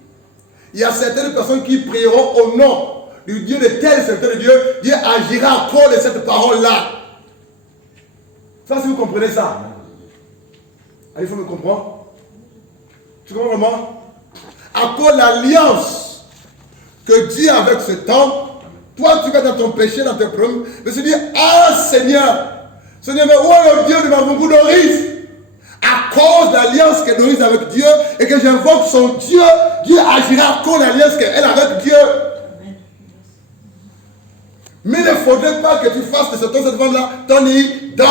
Il y a certaines personnes qui prieront au nom du Dieu de tel serviteur de Dieu. Dieu agira à cause de cette parole-là. Ça, si vous comprenez ça. Allez, il faut me comprendre. Tu comprends vraiment? À cause de l'alliance que Dieu a avec cet homme, toi, tu vas dans ton péché, dans tes problèmes, mais tu dis, ah Seigneur, Seigneur, mais où est le Dieu de ma beaucoup Doris? À cause de l'alliance que Doris a avec Dieu et que j'invoque son Dieu, Dieu agira à cause de l'alliance qu'elle a avec Dieu. Mais il ne faudrait pas que tu fasses de cette femme-là ton idole.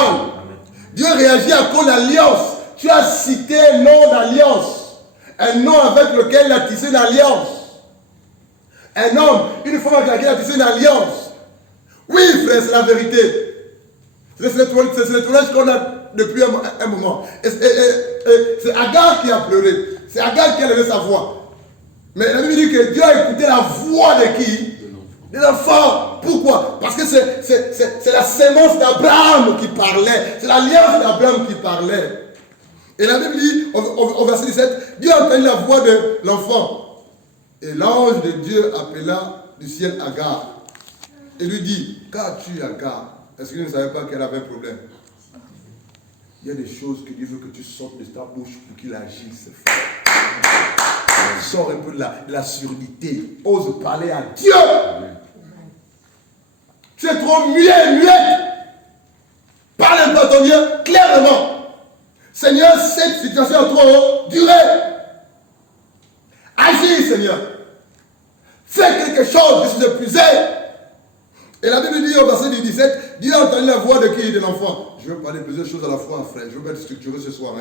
Dieu réagit à cause de l'alliance. Tu as cité un nom d'alliance. Un nom avec lequel il a tissé une alliance. Un homme, une femme avec laquelle il a tissé une alliance. Oui, frère, c'est la vérité. C'est le tournage qu'on a depuis un moment. Et c'est Agar qui a pleuré. C'est Agar qui a levé sa voix. Mais la Bible dit que Dieu a écouté la voix de qui? Des enfants. Pourquoi? Parce que c'est la sémence d'Abraham qui parlait. C'est l'alliance d'Abraham qui parlait. Et la Bible dit, au verset 17, Dieu a entendu la voix de l'enfant. Et l'ange de Dieu appela du ciel Agar. Et lui dit, qu'as-tu Agar? Est-ce que tu ne savais pas qu'elle avait un problème? Il y a des choses que Dieu veut que tu sortes de ta bouche pour qu'il agisse. Sors un peu de la surdité. Ose parler à Dieu. Tu es trop muet. Parle un peu à ton Dieu clairement. Seigneur, cette situation a trop duré. Agis, Seigneur. Fais quelque chose, je suis épuisé. Et la Bible dit au verset 17, Dieu a entendu la voix de qui? De l'enfant. Je veux parler plusieurs choses à la fois, frère. Je veux être structuré ce soir.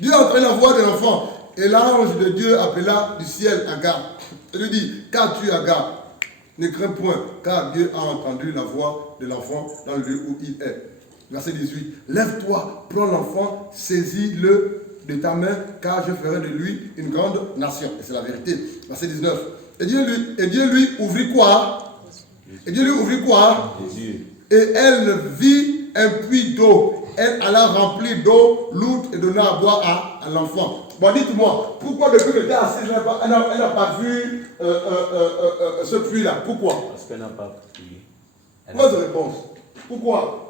Dieu a entendu la voix de l'enfant. Et l'ange de Dieu appela du ciel Agar. Il lui dit, qu'as-tu Agar? Ne crains point, car Dieu a entendu la voix de l'enfant dans le lieu où il est. Verset 18. Lève-toi, prends l'enfant, saisis-le de ta main, car je ferai de lui une grande nation. Et c'est la vérité. Verset 19. Et Dieu lui ouvrit quoi? Et Dieu lui ouvrit quoi? Et elle vit un puits d'eau. Elle alla remplir d'eau lourde et donna à boire à l'enfant. Bon, dites-moi, pourquoi depuis qu'elle était assise, elle n'a pas vu ce puits-là? Pourquoi? Parce qu'elle n'a pas prié. Mauvaise réponse. Pourquoi?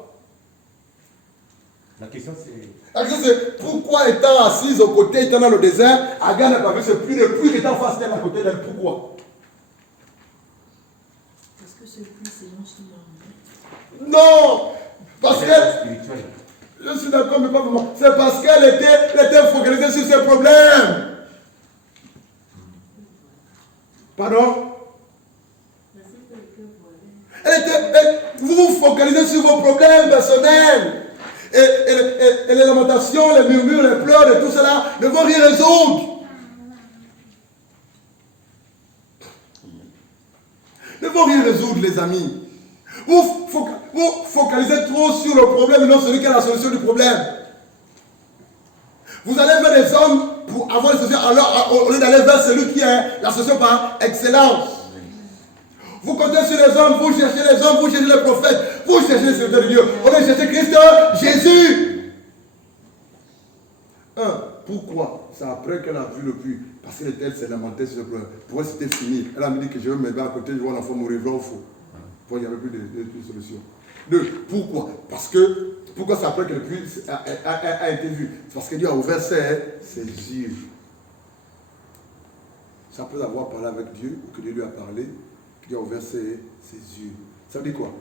La question c'est... La question c'est, pourquoi étant assise au côté, étant dans le désert, Agar n'a pas vu ce puits, le puits qui était en face d'elle à côté d'elle? Pourquoi? Parce que ce puits, c'est non seulement. Non! Parce que... spirituel. Je suis d'accord, mais pas vraiment. C'est parce qu'elle était focalisée sur ses problèmes. Pardon? Vous vous focalisez sur vos problèmes personnels. Et les lamentations, les murmures, les pleurs et tout cela ne vont rien résoudre. Ne vont rien résoudre, les amis. Vous focalisez trop sur le problème et non celui qui a la solution du problème. Vous allez vers des hommes pour avoir une solution, alors au lieu d'aller vers celui qui a la solution par excellence. Vous comptez sur les hommes, vous cherchez les hommes, vous cherchez les prophètes, vous cherchez le serviteur de Dieu. On est chercher Christ, Jésus. Pourquoi? C'est après qu'elle a vu le puits. Parce qu'elle s'est lamentée sur le problème. Pour elle, c'était fini. Elle a me dit que je vais me mettre à côté, je vois l'enfant mourir, vrai ou faux. Il n'y avait plus de solution. Pourquoi? Parce que, pourquoi c'est après que le puits a été vu? C'est parce que Dieu a ouvert ses yeux. C'est après avoir parlé avec Dieu, ou que Dieu lui a parlé, que Dieu a ouvert ses yeux. Ça veut dire quoi?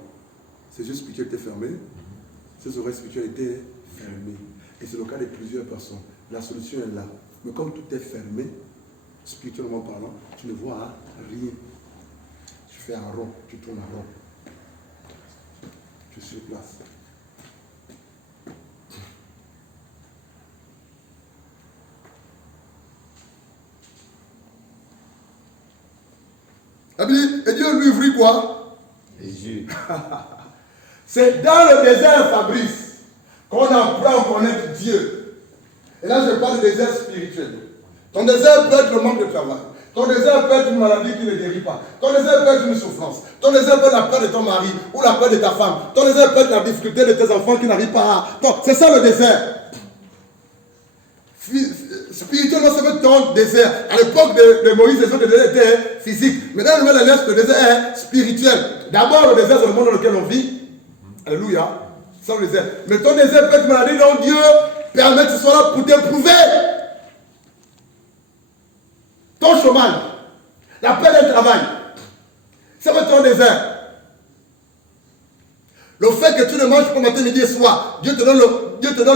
Ses yeux spirituels étaient fermés, ses oreilles spirituelles étaient fermées. Et c'est le cas de plusieurs personnes. La solution est là. Mais comme tout est fermé, spirituellement parlant, tu ne vois rien. Tu fais un rond, tu tournes un rond. Tu es sur place. Et Dieu lui ouvrit quoi? Les yeux. C'est dans le désert, Fabrice, qu'on apprend à connaître Dieu. Et là, je parle de désert spirituel. Ton désert peut être le manque de travail. Ton désert peut être une maladie qui ne guérit pas. Ton désert peut être une souffrance. Ton désert peut être la peur de ton mari ou la peur de ta femme. Ton désert peut être la difficulté de tes enfants qui n'arrivent pas à... Non, c'est ça le désert. Spirituellement, c'est peut ton désert. À l'époque de Moïse, le désert était physique. Mais dans le Nouvel Alliance, le désert est spirituel. D'abord, le désert, c'est le monde dans lequel on vit. Alléluia. C'est le désert. Mais ton désert peut être maladie dont Dieu permet que ce soit là pour t'éprouver. Ton chômage, la perte d'un travail, ça va être ton désert. Le fait que tu ne manges pas matin, midi et soir, Dieu te donne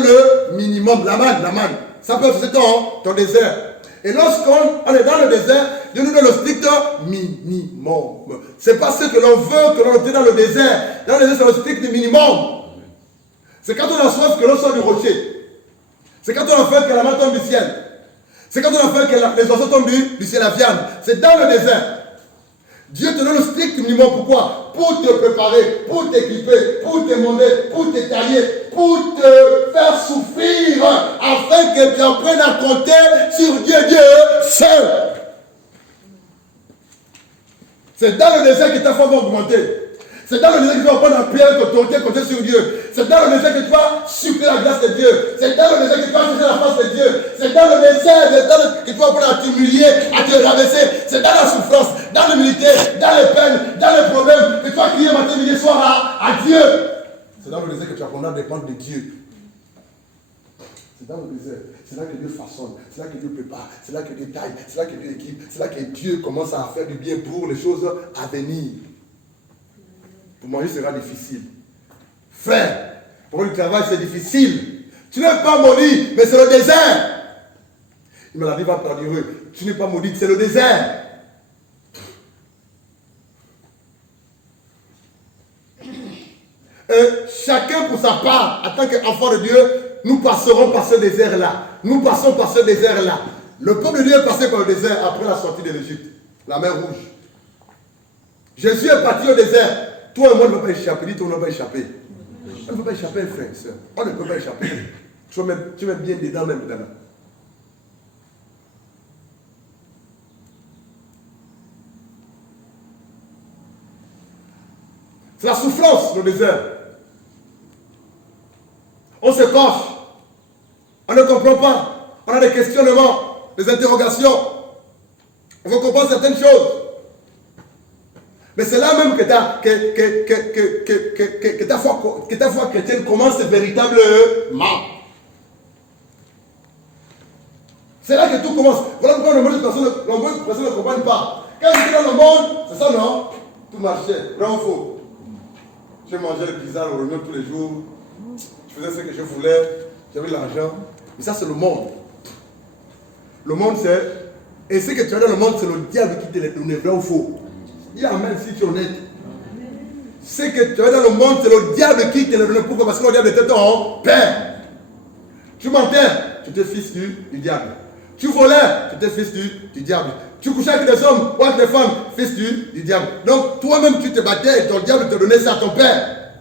le minimum, la manne. Ça peut être ton désert. Et lorsqu'on est dans le désert, Dieu nous donne le strict minimum. C'est pas ce que l'on veut que l'on obtienne dans le désert. Dans le désert, c'est le strict minimum. C'est quand on a soif que l'on sort du rocher. C'est quand on a faim que la main tombe du ciel. C'est quand on a faim que les oiseaux tombent du ciel à viande. C'est dans le désert. Dieu te donne le strict minimum. Pourquoi? Pour te préparer, pour t'équiper, pour te monter, pour te tailler, pour te faire souffrir, afin que tu apprennes à compter sur Dieu seul. C'est dans le désert que ta foi va augmenter. C'est dans le désert que tu vas prendre la prière de autorité compter sur Dieu. C'est dans le désert que tu vas supplier la grâce de Dieu. C'est dans le désert que tu vas chercher la face de Dieu. C'est dans le désert que tu vas apprendre à t'humilier, à te rabaisser. C'est dans la souffrance, dans l'humilité, dans les peines, dans les problèmes que tu vas crier matin, midi, soir à Dieu. C'est dans le désert que tu apprendras à dépendre de Dieu. C'est dans le désert. C'est là que Dieu façonne. C'est là que Dieu prépare. C'est là que Dieu taille. C'est là que Dieu équipe. C'est là que Dieu commence à faire du bien pour les choses à venir. Pour manger sera difficile. Frère, pour le travail c'est difficile. Tu n'es pas maudit, mais c'est le désert. Il me l'a dit, va perdurer. Tu n'es pas maudit, c'est le désert. Et chacun pour sa part, en tant qu'enfant de Dieu, nous passerons par ce désert-là. Nous passons par ce désert-là. Le peuple de Dieu est passé par le désert après la sortie de l'Égypte, la mer Rouge. Jésus est parti au désert. Toi et moi, on ne peut pas échapper. Dis-toi, on ne peut pas échapper. On ne peut pas échapper, frère et soeur. On ne peut pas échapper. Tu mets bien dedans, même dedans. C'est la souffrance, le désert. On se coche. On ne comprend pas. On a des questionnements, des interrogations. On veut comprendre certaines choses. Mais c'est là même que ta foi chrétienne commence véritablement. C'est là que tout commence. Voilà pourquoi nombreuses personnes ne comprennent pas. Quand j'étais dans le monde, c'est ça non? Tout marchait. Vrai ou faux? Je mangeais le pizza, le renom tous les jours. Je faisais ce que je voulais. J'avais l'argent. Mais ça, c'est le monde. Le monde, c'est... Et ce que tu as dans le monde, c'est le diable qui te l'a donné. Vrai ou faux? Dis amen si tu es honnête. Ce que tu as dans le monde, c'est le diable qui te l'a donné. Pourquoi? Parce que le diable était ton père. Tu mentais, tu étais fils du diable. Tu volais, tu étais fils du diable. Tu couchais avec des hommes ou avec des femmes, fils du diable. Donc toi-même tu te battais et ton diable te donnait ça à ton père.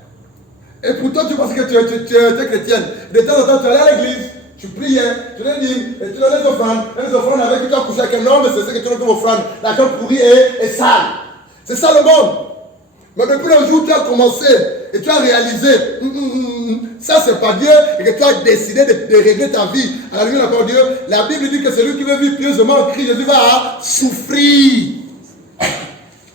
Et pourtant tu pensais que tu étais chrétienne. De temps en temps tu allais à l'église, tu priais, tu les dîmes, et tu donnais les offrandes avec qui tu as couché avec un homme, c'est ce que tu donnes comme offrande. L'argent pourri et sale. C'est ça le monde. Mais depuis le jour où tu as commencé et tu as réalisé, ça c'est pas Dieu, et que tu as décidé de régler ta vie à la lumière de la parole de Dieu, la Bible dit que celui qui veut vivre pieusement en Christ Jésus va souffrir.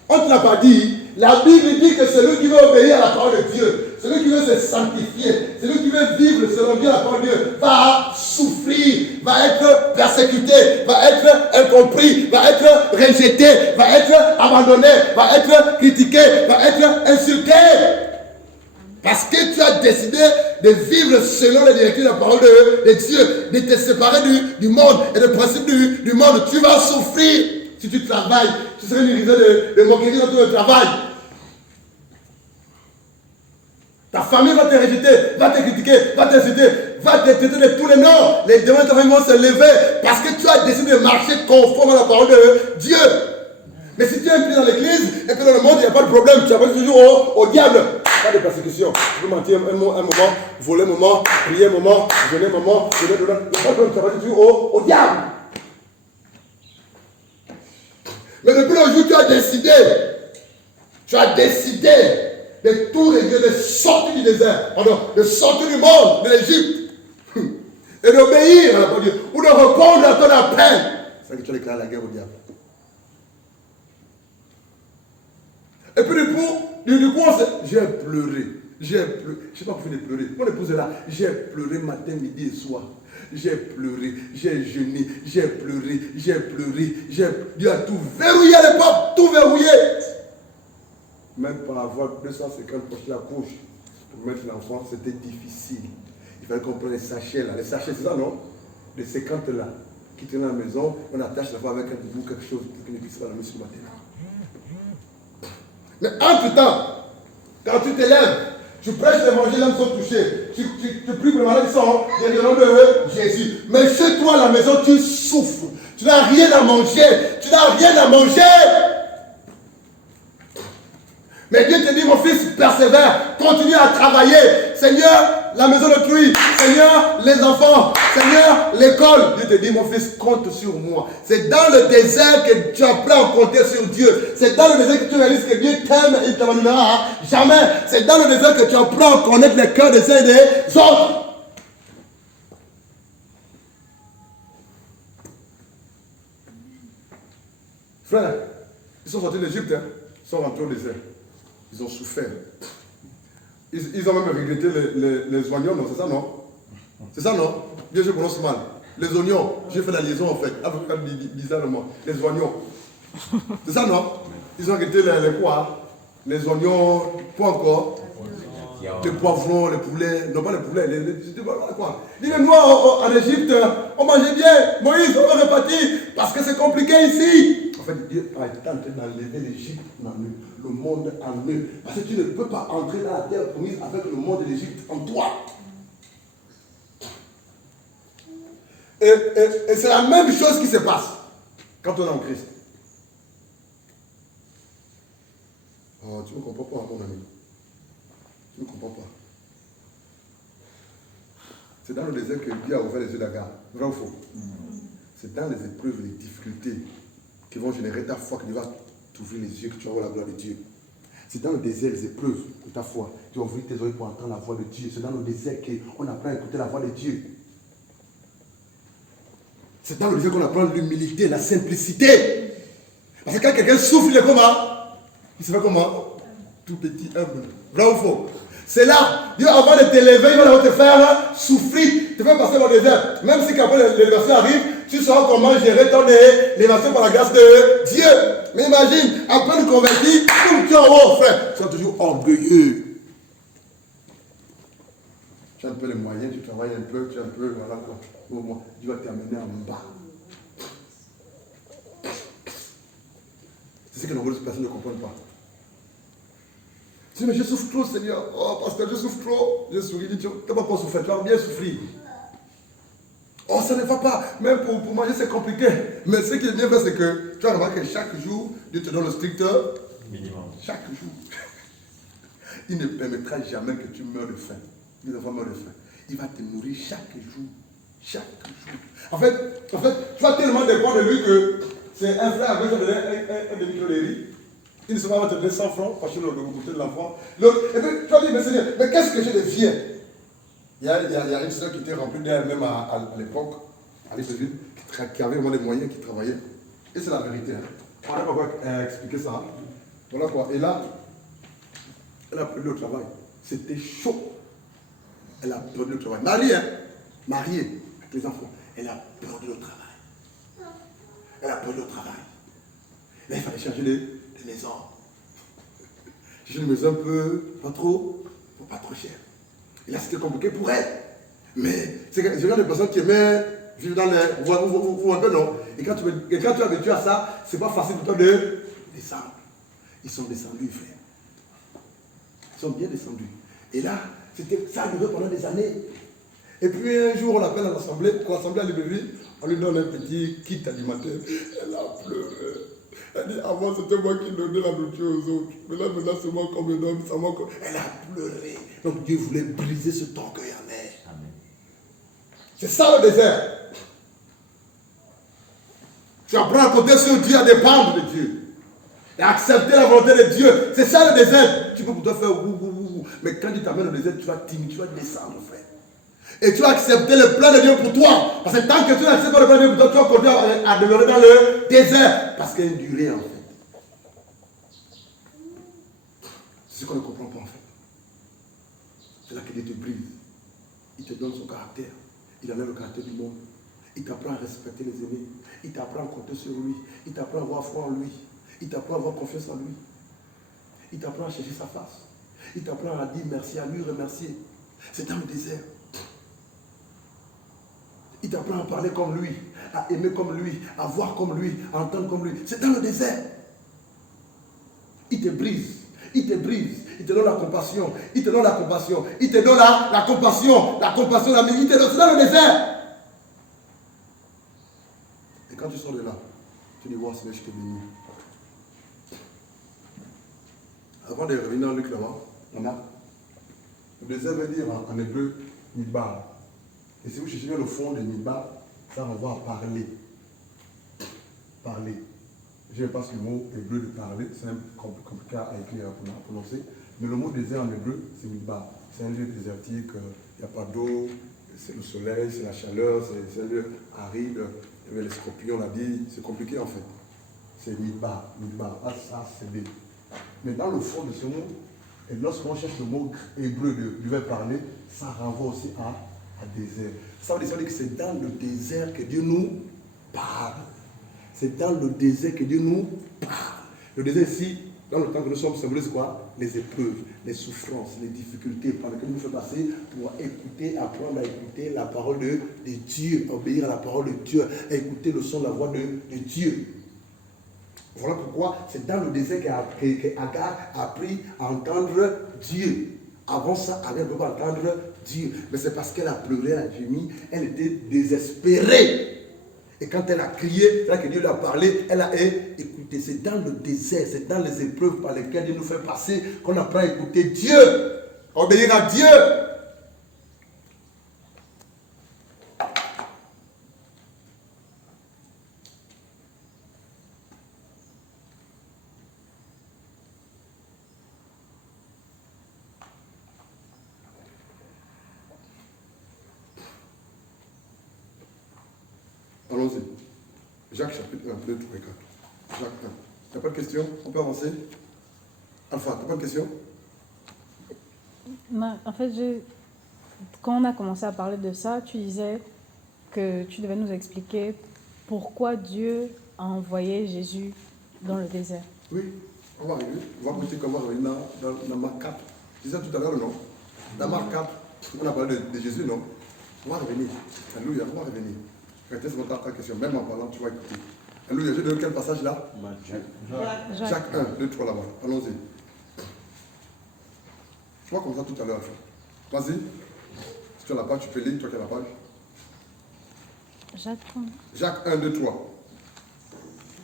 On ne te l'a pas dit. La Bible dit que celui qui veut obéir à la parole de Dieu, celui qui veut se sanctifier, celui qui veut vivre selon Dieu la parole de Dieu, va souffrir, va être persécuté, va être incompris, va être rejeté, va être abandonné, va être critiqué, va être insulté. Parce que tu as décidé de vivre selon les directives de la parole de Dieu, de te séparer du monde et des principes du monde. Tu vas souffrir si tu travailles. Tu serais une risée de moquerie dans tout le travail. Ta famille va te rejeter, va te critiquer, va t'insulter, va te traiter de tous les noms. Les démons de ta famille vont se lever parce que tu as décidé de marcher conforme à la parole de Dieu. Mais si tu es impliqué dans l'église et que dans le monde, il n'y a pas de problème, tu appelles toujours au diable. Pas de persécution. Tu peux mentir un moment, voler un moment, prier un moment, jeûner un moment, donner. Il n'y a pas de problème, tu appelles toujours au diable. Mais depuis le jour où tu as décidé de tout régler, de sortir du désert, de sortir du monde, de l'Égypte, et d'obéir à la parole de Dieu, ou de répondre à ton appel, c'est ça que tu as déclaré la guerre au diable. Et puis du coup, j'ai pleuré. Je ne sais pas pourquoi j'ai pleuré. Mon épouse est là. J'ai pleuré matin, midi et soir. J'ai pleuré, j'ai jeûné, j'ai pleuré. Dieu a tout verrouillé à l'époque, tout verrouillé. Même pour avoir 250 poches à la couche, pour mettre l'enfant, c'était difficile. Il fallait qu'on prenne les sachets là. Les sachets, c'est ça, non? Les 50 là, qui traînent à la maison, on attache la fois avec un bout, quelque chose pour qu'il ne puisse pas la mettre sur le matin. Mais entre-temps, quand tu t'élèves, tu prêches l'évangile, les âmes sont touchées. Tu pries pour les malades qui sont derrière le nom de Jésus. Mais chez toi, à la maison, tu souffres. Tu n'as rien à manger. Mais Dieu te dit, mon fils, persévère, continue à travailler. Seigneur, la maison d'autrui. Seigneur, les enfants. Seigneur, l'école. Dieu te dit, mon fils, compte sur moi. C'est dans le désert que tu apprends à compter sur Dieu. C'est dans le désert que tu réalises que Dieu t'aime et il ne t'abandonnera jamais. C'est dans le désert que tu apprends à connaître les cœurs des uns et des autres. Frère, ils sont sortis d'Égypte, hein. Ils sont rentrés au désert. Ils ont souffert. Ils ont même regretté les oignons, non? C'est ça, non? C'est ça, non? Bien, je prononce mal. Les oignons, j'ai fait la liaison en fait. Avocat bizarrement. Les oignons. C'est ça, non? Ils ont regretté les quoi? Les oignons, quoi encore? Les poivrons, les poulets. Non, pas les poulets, quoi? Dis les noirs en Égypte, on mangeait bien. Moïse, on va repartir parce que c'est compliqué ici. En fait, Dieu est en train d'enlever l'Égypte en eux, le monde en eux. Parce que tu ne peux pas entrer dans la terre promise avec le monde de l'Égypte en toi. Et c'est la même chose qui se passe quand on est en Christ. Oh, tu ne comprends pas, mon ami. Tu ne comprends pas. C'est dans le désert que Dieu a ouvert les yeux d'Agar. Vrai ou faux? C'est dans les épreuves, les difficultés qui vont générer ta foi, qui va t'ouvrir les yeux, que tu vas voir la gloire de Dieu. C'est dans le désert, les épreuves de ta foi, qui vont ouvrir tes oreilles pour entendre la voix de Dieu. C'est dans le désert qu'on apprend à écouter la voix de Dieu. C'est dans le désert qu'on apprend l'humilité, la simplicité. Parce que quand quelqu'un souffre, il est comment? Il se fait comment? Tout petit, humble. Vrai ou faux? C'est là, Dieu avant de t'élever, il va te faire souffrir, te faire passer dans le désert. Même si quand l'élévation arrive, tu sauras comment gérer ton élévation par la grâce de Dieu. Mais imagine, après le converti, comme tu es en haut, frère, tu es toujours orgueilleux. Tu as un peu les moyens, tu travailles un peu, tu as un peu, voilà quoi. Au moins, Dieu va t'amener en bas. C'est ce que nombreuses personnes ne comprennent pas. Tu dis, mais je souffre trop, Seigneur. Oh, pasteur, je souffre trop. Je souris, tu n'as pas souffert, tu vas bien souffrir. Oh, ça ne va pas. Même pour manger, c'est compliqué. Mais ce qui est bien fait, c'est que tu vas remarquer que chaque jour, Dieu te donne le strict minimum. Chaque jour. Il ne permettra jamais que tu meurs de faim. Les enfants meurent de faim. Il va te nourrir chaque jour. Chaque jour. En fait, tu vas tellement dépendre de lui que c'est un frère avec un demi-kilo de riz. Il se va te donner 100 francs, parce que le goûter de l'enfant. Et puis, tu vas dire, mais Seigneur, mais qu'est-ce que je deviens? Il y a une soeur qui était remplie d'elle-même à l'époque, à Libreville, qui avait vraiment les moyens, qui travaillait. Et c'est la vérité. Hein. On n'a pas quoi expliquer ça. Hein. Voilà quoi. Et là, elle a perdu le travail. C'était chaud. Elle a perdu le travail. Mariée, hein? Mariée, avec les enfants. Elle a perdu le travail. Elle a perdu le travail. Là, il fallait changer de maison. J'ai une maison un peu, pas trop cher. Et là, c'était compliqué pour elle. Mais c'est le genre de personnes qui aimaient vivre dans les... Vous un peu, non? Et quand tu es habitué à ça, c'est pas facile pour toi de descendre. Ils sont descendus, frère. Ils sont bien descendus. Et là, ça a duré pendant des années. Et puis un jour, on l'appelle à l'assemblée, pour l'assemblée à Libreville, on lui donne un petit kit alimentaire. Elle a pleuré. Elle dit, avant c'était moi qui donnais la nourriture aux autres. Mais là, maintenant c'est moi qu'on me donne, c'est moi qu'on... Elle a pleuré. Donc Dieu voulait briser cet orgueil en elle. C'est ça le désert. Tu apprends à compter sur Dieu, à dépendre de Dieu. Et à accepter la volonté de Dieu. C'est ça le désert. Tu peux pour toi faire ouh. Mais quand tu t'amènes au désert, tu vas timide, tu vas descendre, frère. Et tu vas accepter le plan de Dieu pour toi. Parce que tant que tu n'acceptes pas le plan de Dieu pour toi, tu vas continuer à demeurer dans le désert. Parce qu'il y a une durée en fait. C'est ce qu'on ne comprend pas en fait. C'est là que Dieu te brise. Il te donne son caractère. Il enlève le caractère du monde. Il t'apprend à respecter les aînés. Il t'apprend à compter sur lui. Il t'apprend à avoir foi en lui. Il t'apprend à avoir confiance en lui. Il t'apprend à chercher sa face. Il t'apprend à dire merci, à lui remercier. C'est dans le désert. Il t'apprend à parler comme lui, à aimer comme lui, à voir comme lui, à entendre comme lui. C'est dans le désert. Il te brise. Il te brise. Il te donne la compassion. Il te donne la compassion. Il te donne la compassion. La compassion, la il te donne. C'est dans le désert. Et quand tu sors de là, tu dis, wow, Seigneur, je te bénis. Avant de revenir dans Luc là-bas, on a. Le désert veut dire en hébreu midbar. Et si vous cherchez bien le fond de midbar, ça renvoie à parler. Parler. Je ne sais pas si le mot hébreu de parler, c'est un peu compliqué à écrire, à prononcer. Mais le mot désert en hébreu, c'est midbar. C'est un lieu désertique, il n'y a pas d'eau, c'est le soleil, c'est la chaleur, c'est un lieu aride. Il y avait les scorpions, on l'a dit, c'est compliqué en fait. C'est midbar, midbar, A-C-B. Mais dans le fond de ce mot, et lorsqu'on cherche le mot hébreu du verbe parler, ça renvoie aussi à désert. Ça veut dire que c'est dans le désert que Dieu nous parle. C'est dans le désert que Dieu nous parle. Le désert ici, dans le temps que nous sommes, symbolise quoi? Les épreuves, les souffrances, les difficultés par lesquelles nous faisons passer pour écouter, apprendre à écouter la parole de Dieu, obéir à la parole de Dieu, écouter le son de la voix de Dieu. Voilà pourquoi c'est dans le désert qu'Agar a appris à entendre Dieu. Avant ça, Agar ne pouvait pas entendre Dieu. Mais c'est parce qu'elle a pleuré, elle a gémi, elle était désespérée. Et quand elle a crié, c'est là que Dieu lui a parlé, elle a écouté. C'est dans le désert, c'est dans les épreuves par lesquelles Dieu nous fait passer qu'on apprend à écouter Dieu, à obéir à Dieu. Allons-y. Jacques chapitre 1, 2, 3 et 4. Jacques 1. Tu n'as pas de question? On peut avancer? Alpha, tu n'as pas de question? En fait, quand on a commencé à parler de ça, tu disais que tu devais nous expliquer pourquoi Dieu a envoyé Jésus dans le désert. Oui, on va arriver. On va goûter comment revenir dans Marc 4. Je disais tout à l'heure, non? Dans Marc 4, on a parlé de Jésus, non? On va revenir. Alléluia, on va revenir. Restez sur ta question. Même en parlant, tu vas écouter. Alléluia, j'ai donné quel passage là? Jacques 1, 2, 3 là-bas. Allons-y. Je vois comme ça tout à l'heure. Vas-y. Si tu as la page, tu peux lire, toi qui as la page. Jacques 1, 2, 3.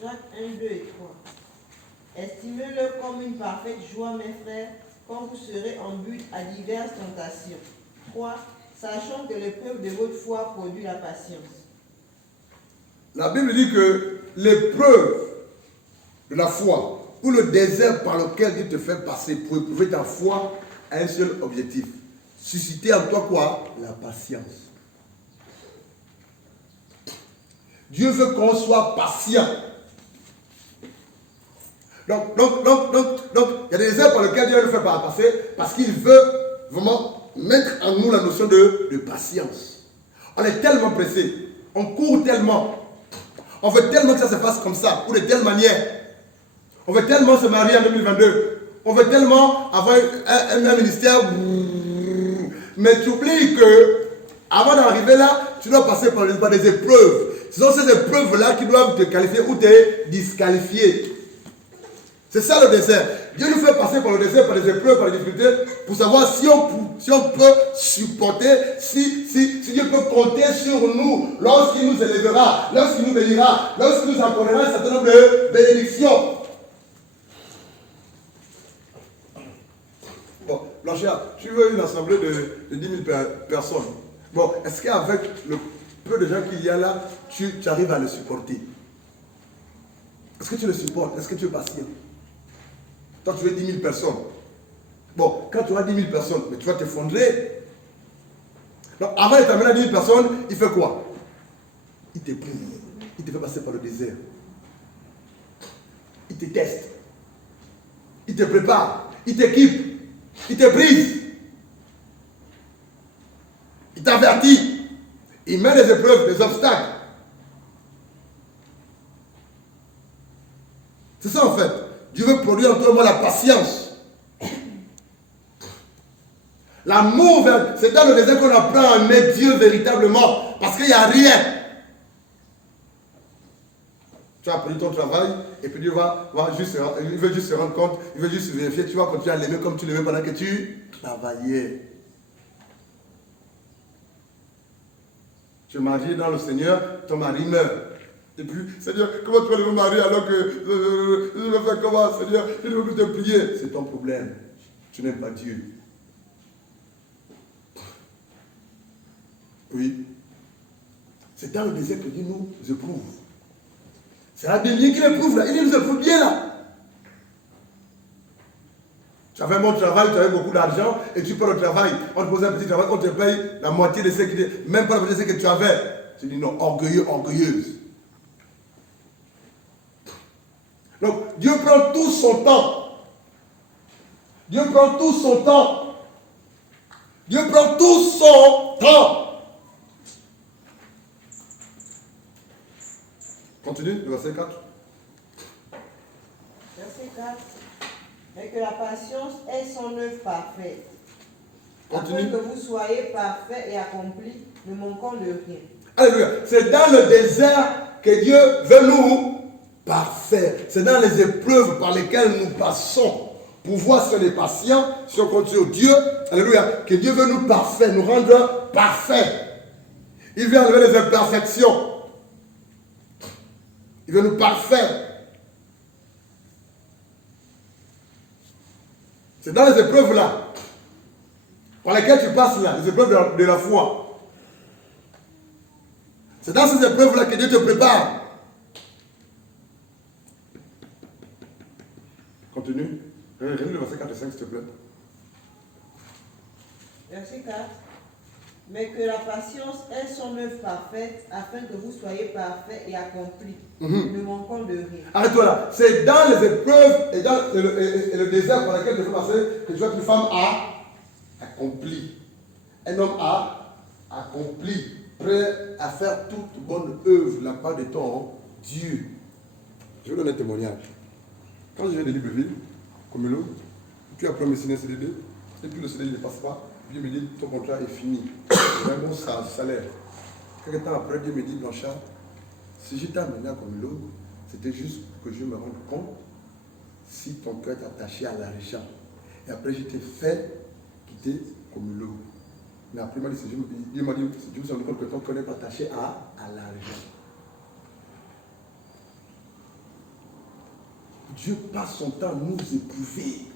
Jacques 1, 2 et 3. Estimez-le comme une parfaite joie, mes frères, quand vous serez en but à diverses tentations. 3. Sachant que l'épreuve de votre foi produit la patience. La Bible dit que l'épreuve de la foi, ou le désert par lequel Dieu te fait passer pour éprouver ta foi, a un seul objectif. Susciter en toi quoi? La patience. Dieu veut qu'on soit patient. Donc, il y a des déserts par lesquels Dieu le fait passer parce qu'il veut vraiment mettre en nous la notion de patience. On est tellement pressé, on court tellement. On veut tellement que ça se fasse comme ça, ou de telle manière. On veut tellement se marier en 2022. On veut tellement avoir un ministère. Mais tu oublies que, avant d'arriver là, tu dois passer par des épreuves. Ce sont ces épreuves-là qui doivent te qualifier ou te disqualifier. C'est ça le désert. Dieu nous fait passer par le désert, par les épreuves, par les difficultés, pour savoir si on peut supporter, si Dieu peut compter sur nous lorsqu'il nous élèvera, lorsqu'il nous bénira, lorsqu'il nous accordera un certain nombre de bénédictions. Bon, Blanchard, tu veux une assemblée de 10 000 personnes. Bon, est-ce qu'avec le peu de gens qu'il y a là, tu arrives à le supporter? Est-ce que tu le supportes? Est-ce que tu es patient? Toi, tu veux 10 000 personnes. Bon, quand tu as 10 000 personnes, mais tu vas t'effondrer. Donc, avant de t'amener à 10 000 personnes, il fait quoi? Il t'éprouve. Il te fait passer par le désert. Il te teste. Il te prépare. Il t'équipe. Il te brise. Il t'avertit. Il met des épreuves, des obstacles. C'est ça en fait. Dieu veut produire en toi et moi la patience. L'amour, c'est dans le désert qu'on apprend à aimer Dieu véritablement. Parce qu'il n'y a rien. Tu as appris ton travail et puis Dieu il veut juste se rendre compte, il veut juste se vérifier. Tu vas continuer à l'aimer comme tu l'aimais pendant que tu travaillais. Tu es marié dans le Seigneur, ton mari meurt. Et puis, Seigneur, comment tu vas me marier alors que je vais faire comment, Seigneur? Je ne veux plus te prier. C'est ton problème. Tu n'aimes pas Dieu. Oui. C'est dans le désert que Dieu nous éprouve. C'est Adélien qui l'éprouve là. Il nous éprouve bien là. Tu avais un bon travail, tu avais beaucoup d'argent et tu prends le travail. On te pose un petit travail, on te paye la moitié de ce que, même pas la moitié de ce que tu avais. Tu dis non, orgueilleux, orgueilleuse. Donc Dieu prend tout son temps. Dieu prend tout son temps. Dieu prend tout son temps. Continue, le verset 4. Verset 4. Mais que la patience ait son œuvre parfaite. Continue. Afin que vous soyez parfaits et accomplis, ne manquant de rien. Alléluia. C'est dans le désert que Dieu veut nous parfaire. C'est dans les épreuves par lesquelles nous passons pour voir si on est patient, si on compte sur Dieu. Alléluia. Que Dieu veut nous parfaire, nous rendre parfaits. Il veut enlever les imperfections. Il veut nous parfaire. C'est dans les épreuves là, par lesquelles tu passes là, les épreuves de la foi. C'est dans ces épreuves là que Dieu te prépare. Continue. Relis le verset 4 et 5 s'il te plaît. Verset 4. Mais que la patience ait son œuvre parfaite, afin que vous soyez parfaits et accomplis, ne manquant de rien. Arrête-toi là. C'est dans les épreuves et dans le désert par lequel tu peux passer que tu vois qu'une femme a accompli. Un homme a accompli, prêt à faire toute bonne œuvre de la part de ton Dieu. Je vais donner un témoignage. Quand je viens de Libreville, comme l'eau, tu as promis signer un CDD, et puis le CDD ne passe pas, Dieu me dit ton contrat est fini. J'ai un bon salaire. Quelques temps après, Dieu me dit Blanchard, si j'étais amené à comme l'eau, c'était juste que je me rende compte si ton cœur est attaché à l'argent. Et après, je t'ai fait quitter comme l'eau. Mais après, il m'a dit, Dieu m'a dit, je me suis rendu compte que ton cœur n'est pas attaché à l'argent. Dieu passe son temps à nous éprouver.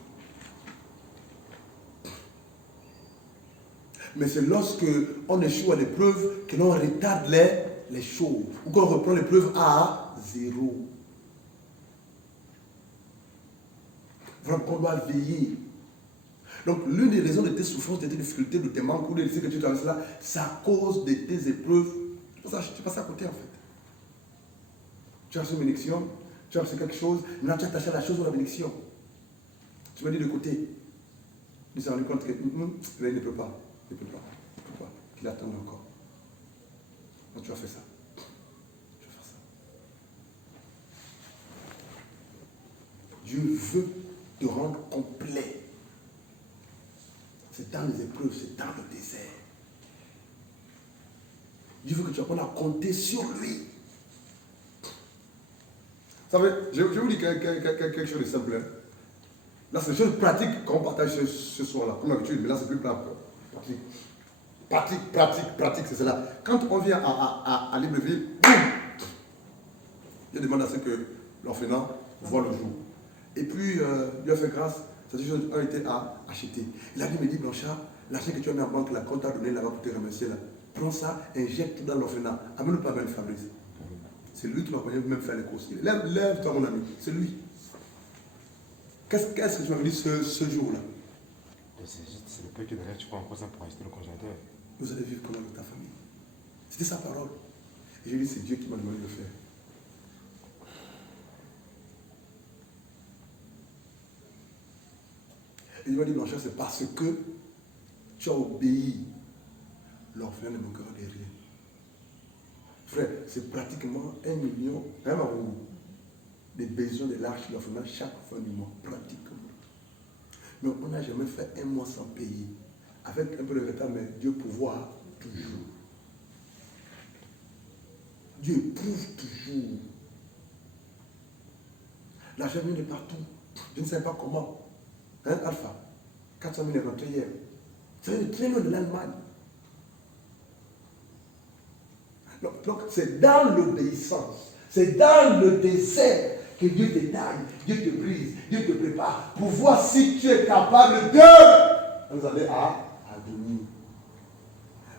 Mais c'est lorsque on échoue à l'épreuve que l'on retarde les choses. Ou qu'on reprend l'épreuve à zéro. Vraiment qu'on doit veiller. Donc l'une des raisons de tes souffrances, de tes difficultés, de tes manques ou de ce que tu traverses là, c'est à cause de tes épreuves. Tu passes à côté en fait. Tu as reçu une bénédiction, tu as reçu quelque chose, maintenant tu as attaché à la chose ou à la bénédiction. Tu m'as dit de côté. Tu t'es rendu compte que là, il ne peut pas. Il ne peut pas. Il ne peut pas. Qu'il attende encore. Donc tu as fait ça. Tu vas faire ça. Dieu veut te rendre complet. C'est dans les épreuves, c'est dans le désert. Dieu veut que tu apprennes à compter sur lui. Vous savez, je vais vous dire quelque chose de simple. Là, c'est des choses pratiques qu'on partage ce soir-là, comme d'habitude, mais là, c'est plus pratique, c'est cela. Quand on vient à Libreville, boum, Dieu demande à ce que l'orphelinat voit le jour. Et puis, Dieu a fait grâce, ces choses ont été achetées. Il a dit, me dit, Blanchard, l'argent que tu as mis en banque, là, qu'on t'a donné là-bas pour te remercier, là, prends ça, injecte tout dans l'orphelinat. Amène-le pas avec Fabrice. C'est lui qui m'a accompagné pour même faire les courses. Lève-toi, mon ami, c'est lui. Qu'est-ce que tu m'avais dit ce jour-là? C'est le peu que derrière tu prends encore ça pour acheter le congélateur. Vous allez vivre comment avec ta famille? C'était sa parole. Et je lui ai dit, c'est Dieu qui m'a demandé de le faire. Et il m'a dit, Blanchard, c'est parce que tu as obéi. L'orphelin ne manquera de rien. Frère, c'est pratiquement 1 million, des besoins de l'arche de l'orphelinat chaque fin du mois, pratiquement. Mais on n'a jamais fait un mois sans payer. Avec un peu de retard, mais Dieu pourvoit toujours. Dieu éprouve toujours. L'argent vient de partout. Je ne sais pas comment. Hein, Alpha? 400 000 est rentré hier. C'est très loin de l'Allemagne. Donc c'est dans l'obéissance. C'est dans le désert que Dieu te taille, Dieu te brise, Dieu te prépare pour voir si tu es capable de vous allez à Adonis.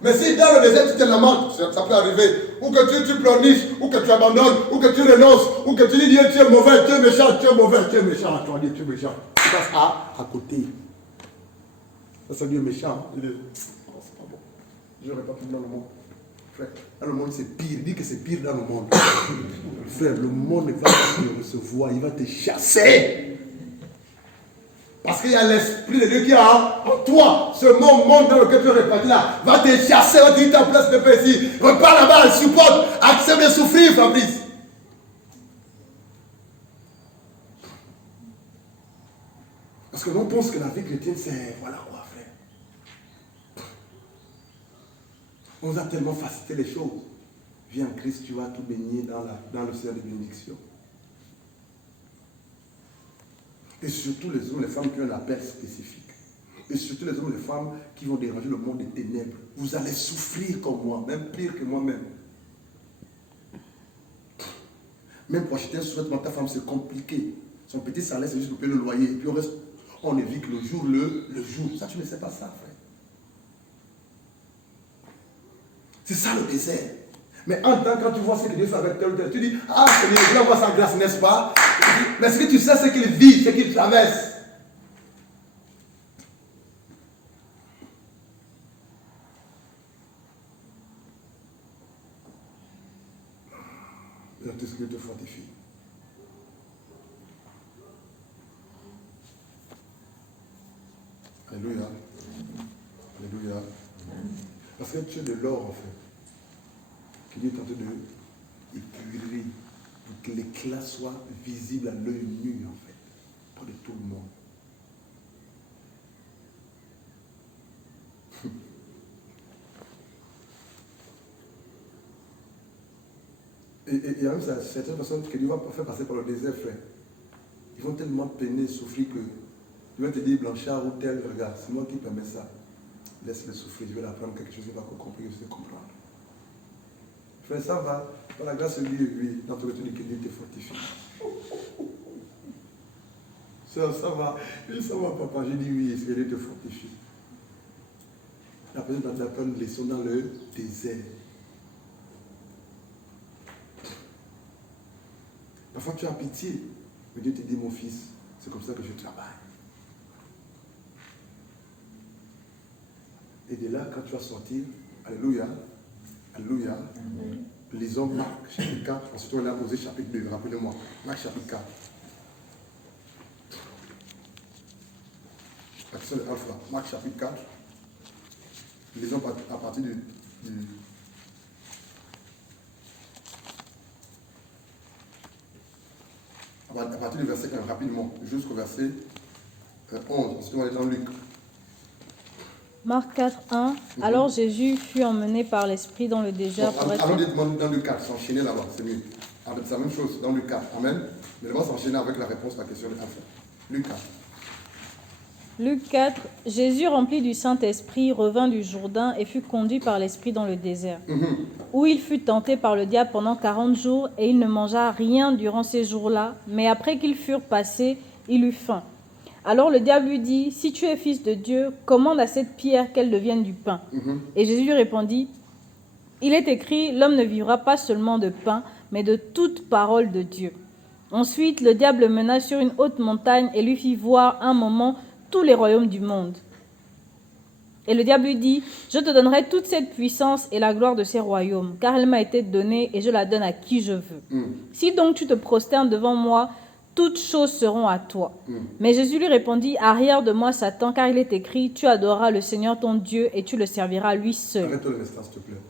Mais si dans le désert tu te lamentes, ça peut arriver, ou que tu pleurniches, ou que tu abandonnes, ou que tu renonces, ou que tu dis Dieu tu es mauvais, tu es méchant, tu es mauvais, tu es méchant, toi Dieu tu es méchant. Tu passes à côté. Ça c'est Dieu méchant. Il dit, oh, c'est pas bon. Je n'aurais pas pu dans le monde. Frère, dans le monde c'est pire. Dis que c'est pire dans le monde. Frère, le monde va te recevoir, il va te chasser. Parce qu'il y a l'esprit de Dieu qui est en toi. Ce monde dans lequel tu es réparti là va te chasser, va te dire ta place de paix ici. Repars là-bas, supporte, accepte de souffrir, Fabrice. Parce que l'on pense que la vie chrétienne c'est voilà quoi, frère. On nous a tellement facilité les choses. Viens en Christ, tu vas tout baigner dans le ciel de bénédiction. Et surtout les hommes et les femmes qui ont un appel spécifique. Et surtout les hommes et les femmes qui vont déranger le monde des ténèbres. Vous allez souffrir comme moi, même pire que moi-même. Même pour acheter un sous-vêtement, ta femme, c'est compliqué. Son petit salaire, c'est juste pour payer le loyer. Et puis on évite le jour, le jour. Ça, tu ne sais pas ça, frère. C'est ça le désert. Mais en temps, quand tu vois ce que Dieu fait avec tel ou tel, tu dis, ah, Seigneur, je vais avoir sa grâce, n'est-ce pas? Mais ce que tu sais, c'est qu'il vit, c'est qu'il traverse. Et tout ce qui te fortifie. Alléluia. Alléluia. Parce que tu es de l'or, en fait. Que Dieu est en train de épurer pour que l'éclat soit visible à l'œil nu, en fait. Pas de tout le monde. Et il y a même certaines personnes que Dieu va faire passer par le désert, frère. Ils vont tellement peiner, souffrir que Dieu va te dire, Blanchard ou tel, regarde, c'est moi qui permets ça. Laisse-le souffrir, je vais l'apprendre quelque chose, il va comprendre, je vais comprendre. Frère, ça va. Par la grâce de Dieu, oui, dans ton retour, que Dieu te fortifie. Ça va. Oui, ça va, papa. J'ai dit oui, est-ce que Dieu te fortifie? La personne t'apprend une leçon dans le désert. Parfois, tu as pitié. Mais Dieu te dit, mon fils, c'est comme ça que je travaille. Et de là, quand tu vas sortir, alléluia, alléluia, amen. Lisons Marc chapitre 4, ensuite on a posé chapitre 2, rappelez-moi, Marc chapitre 4. Action de Alpha, Marc chapitre 4, lisons à partir à partir du verset 1, rapidement, jusqu'au verset 11, ensuite on va aller dans Luc. Marc 4, 1. Alors Jésus fut emmené par l'Esprit dans le désert pour être... Allons dans Luc 4, s'enchaîner là-bas, c'est mieux. C'est la même chose dans Luc 4, amen. Mais on va s'enchaîner avec la réponse à la question de Alpha. Luc 4. Luc 4. Jésus, rempli du Saint-Esprit, revint du Jourdain et fut conduit par l'Esprit dans le désert, où il fut tenté par le diable pendant 40 jours, et il ne mangea rien durant ces jours-là, mais après qu'ils furent passés, il eut faim. Alors le diable lui dit, si tu es fils de Dieu, commande à cette pierre qu'elle devienne du pain. Et Jésus lui répondit, il est écrit, l'homme ne vivra pas seulement de pain, mais de toute parole de Dieu. Ensuite, le diable le mena sur une haute montagne et lui fit voir un moment tous les royaumes du monde. Et le diable lui dit, je te donnerai toute cette puissance et la gloire de ces royaumes, car elle m'a été donnée et je la donne à qui je veux. Si donc tu te prosternes devant moi, toutes choses seront à toi. Mais Jésus lui répondit, arrière de moi, Satan, car il est écrit, tu adoreras le Seigneur ton Dieu et tu le serviras lui seul. Arrête-toi le instant, s'il te plaît.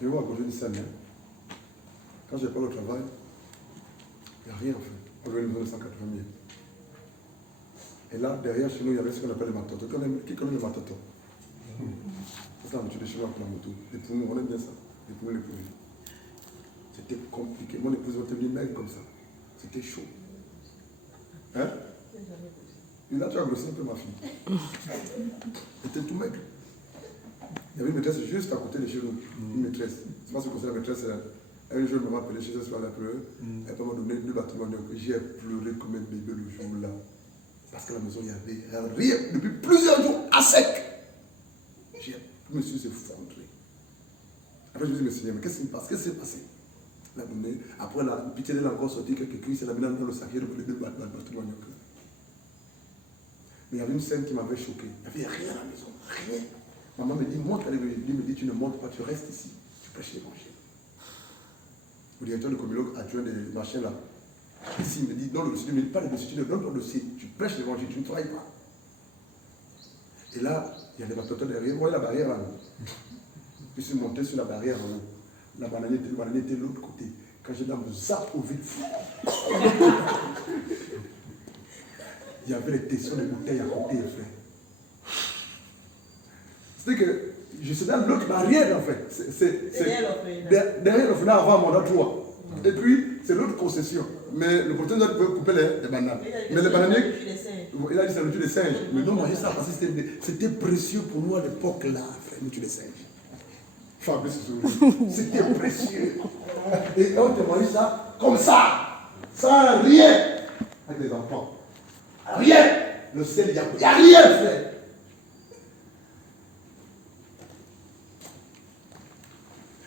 Je vais vous raconter une scène. Quand je parle au travail, il n'y a rien en fait. On avait une maison de 180 000. Et là, derrière chez nous, il y avait ce qu'on appelle le matoto. Qui connaît le matoto? C'est ça, monsieur de chez moi pour la moto. Les poumons, on aime bien ça. Les poumons, les poumons. C'était compliqué. Mon épouse va tenir maigre comme ça. C'était chaud. Hein? Et là, tu as grossi un peu ma fille. C'était tout maigre. Il y avait une maîtresse juste à côté de chez nous. Une maîtresse. C'est pas ce qu'on sait, la maîtresse, Un jour, je me rappelais chez ce soir, elle a pleuré. Elle m'a donné 2 bâtiments. J'ai pleuré comme un bébé le jour-là. Parce que la maison, il n'y avait rien. Depuis plusieurs jours, à sec. Je me suis effondré. Après, je me suis dit, mais Seigneur, mais qu'est-ce qui se passe? Qu'est-ce qui s'est passé? Elle a donné. Après, la pitié, elle a encore sorti quelques cuisses. Elle a mis dans le sac. Elle a donné 2 bâtiments. Mais il y avait une scène qui m'avait choqué. Il n'y avait rien à la maison. Rien. Maman me dit, monte. Elle me dit, tu ne montes pas, tu restes ici. Tu prêches l'évangile. Le directeur de communauté adjoint des machins là. Ici, il me dit, non, le dossier, il me dit, pas le dossier, tu ne donnes pas le dossier. Tu prêches l'évangile, tu ne travailles pas. Et là, il y a des bateaux derrière. Vous voyez la barrière là. Je suis monté sur la barrière en haut. La bananier était de l'autre côté. Quand j'ai dans mon zap au vide, il y avait les tessons de bouteilles à côté, frère. C'est que je suis dans l'autre barrière en fait. Derrière l'orphelinat avant mon mandat 3. Et puis, c'est l'autre concession. Mais le propriétaire peut couper les bananes. Mais les bananiers, il a dit c'est le tue des singes. Mais non, manger ça parce que c'était précieux pour nous à l'époque là, frère, le tue des singes. C'était précieux. Et on te mange ça comme ça, sans rien, avec les enfants. Rien. Le sel, il n'y a rien, frère.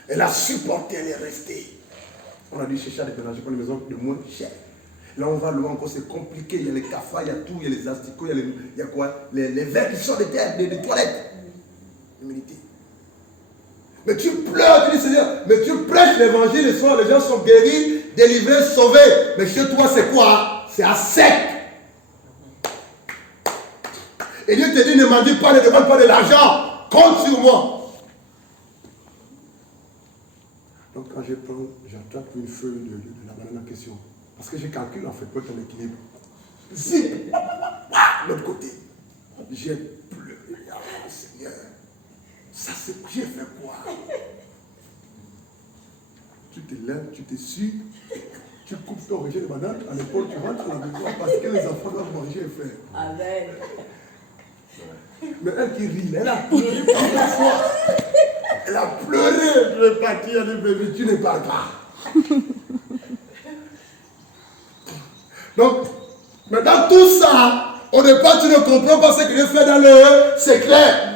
Elle a supporté, elle est restée. On a dû chercher à déménager pour une maison de moins cher. Là, on va loin encore, c'est compliqué. Il y a les cafards, il y a tout, il y a les asticots, il y a quoi? Les verres qui sortent des toilettes. Humilité. Mais tu pleures, tu dis Seigneur, mais tu prêches l'évangile le soir, les gens sont guéris, délivrés, sauvés. Mais chez toi, c'est quoi? C'est à sec. Et Dieu te dit, ne m'en dis pas, ne demande pas de l'argent. Compte sur moi. Donc quand j'attrape une feuille de la banane en question, parce que je calcule en fait pour ton équilibre. Zip, l'autre côté. J'ai pleuré, oh, Seigneur. Ça c'est, j'ai fait quoi? Tu te lèves, tu te sues, tu coupes ton rejet de banane, à l'épaule tu rentres à la maison parce que les enfants doivent manger, frère. Amen. Mais elle qui rit, elle a pleuré plusieurs fois. Elle a pleuré, je vais partir, elle dit, bébé, tu ne parles pas. Donc, mais dans tout ça, au départ, tu ne comprends pas ce que Dieu fait dans le secret.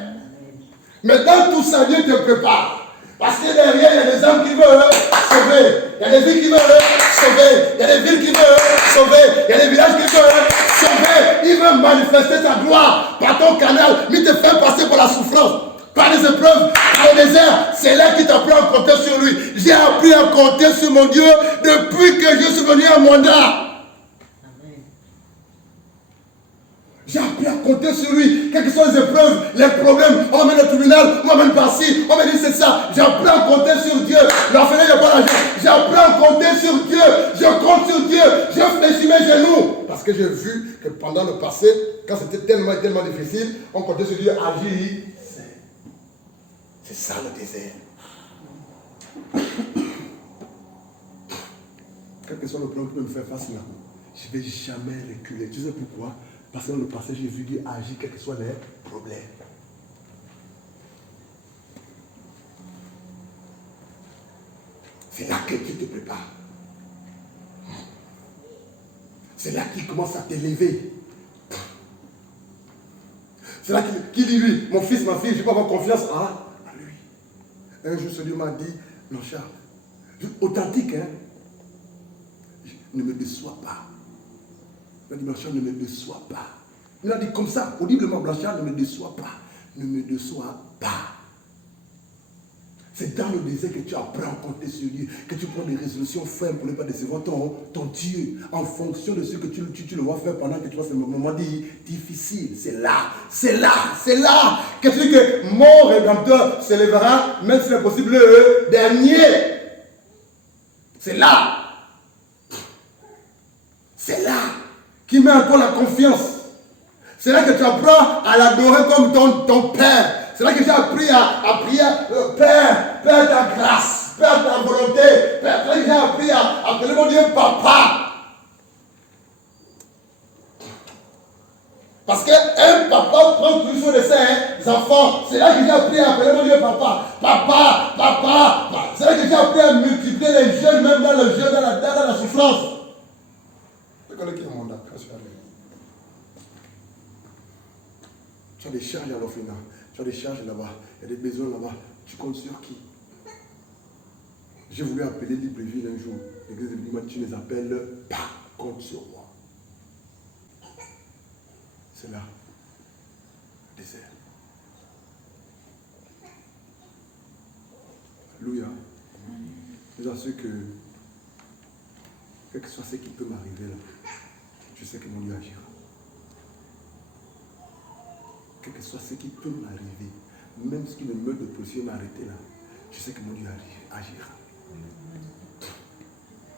Mais dans tout ça, Dieu te prépare. Parce que derrière, il y a des âmes qui veulent sauver. Il y a des villes qui veulent sauver. Il y a des villes qui veulent sauver. Il y a des villages qui veulent sauver. Il veut manifester sa gloire par ton canal, mais te faire passer par la souffrance. Par les épreuves, par le désert, c'est là qu'il t'apprend à compter sur lui. J'ai appris à compter sur mon Dieu depuis que je suis venu à Mwanda. J'ai appris à compter sur lui. Quelles que soient les épreuves, les problèmes, on m'amène au tribunal, on m'amène par-ci, on me dit c'est ça. J'ai appris à compter sur Dieu. L'orphelin n'a pas l'argent. J'ai appris à compter sur Dieu. Je compte sur Dieu. Je fléchis mes genoux. Parce que j'ai vu que pendant le passé, quand c'était tellement difficile, on comptait sur Dieu agir. C'est ça le désert. Quel que soit le plan qui peut me faire face là, je ne vais jamais reculer. Tu sais pourquoi? Parce que dans le passé, j'ai vu Dieu agir, quels que soient les problèmes. C'est là que Dieu te prépare. C'est là qu'il commence à t'élever. C'est là qu'il dit, lui, mon fils, ma fille, je peux avoir confiance à lui. Un jour, ce Dieu m'a dit, non, Charles, authentique, hein, ne me déçois pas. Il m'a dit, Blanchard, ne me déçois pas. Il a dit comme ça, audiblement, Blanchard, ne me déçois pas. Ne me déçois pas. C'est dans le désert que tu apprends à compter sur Dieu, que tu prends des résolutions fermes pour ne pas décevoir ton Dieu, en fonction de ce que tu le vois faire pendant que tu vois ce moment difficile. C'est là que tu dis que mon Rédempteur s'élèvera, même si c'est possible le dernier. C'est là qui met en toi la confiance. C'est là que tu apprends à l'adorer comme ton Père. C'est là que j'ai appris à prier, Père, ta grâce, Père, ta volonté. Père, c'est là que j'ai appris à appeler mon Dieu Papa. Parce qu'un papa prend plus soin de ses enfants. C'est là que j'ai appris à appeler mon Dieu Papa. Papa. C'est là que j'ai appris à multiplier appliquer les jeûnes, même dans le jeûne, dans la souffrance. Tu connais qui est mon âme? Tu as des charges à l'orphelinat, tu as des charges là-bas, il y a des besoins là-bas. Tu comptes sur qui? J'ai voulu appeler Libreville un jour. L'église de Libreville, tu ne les appelles pas, compte sur moi. C'est là, désert. Alléluia. Je vous assure que, quel que soit ce qui peut m'arriver là, je sais que mon Dieu agira. Quel que soit ce qui peut m'arriver, même ce qui me meurt de pression m'arrêter là, je sais que mon Dieu agira.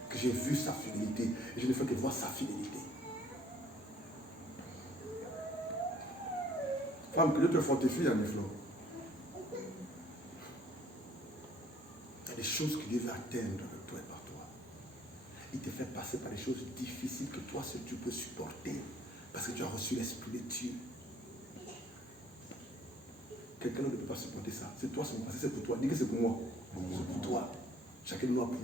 Que j'ai vu sa fidélité et je ne fais que voir sa fidélité. Femme, que Dieu te fortifie, Annie-Flo. Il y a des choses qui devaient atteindre de toi et par toi. Il te fait passer par des choses difficiles que toi seul tu peux supporter parce que tu as reçu l'Esprit de Dieu. Quelqu'un ne peut pas supporter ça. C'est toi, c'est pour toi. Dis que c'est pour moi. C'est pour toi. Chacun de nous a pris.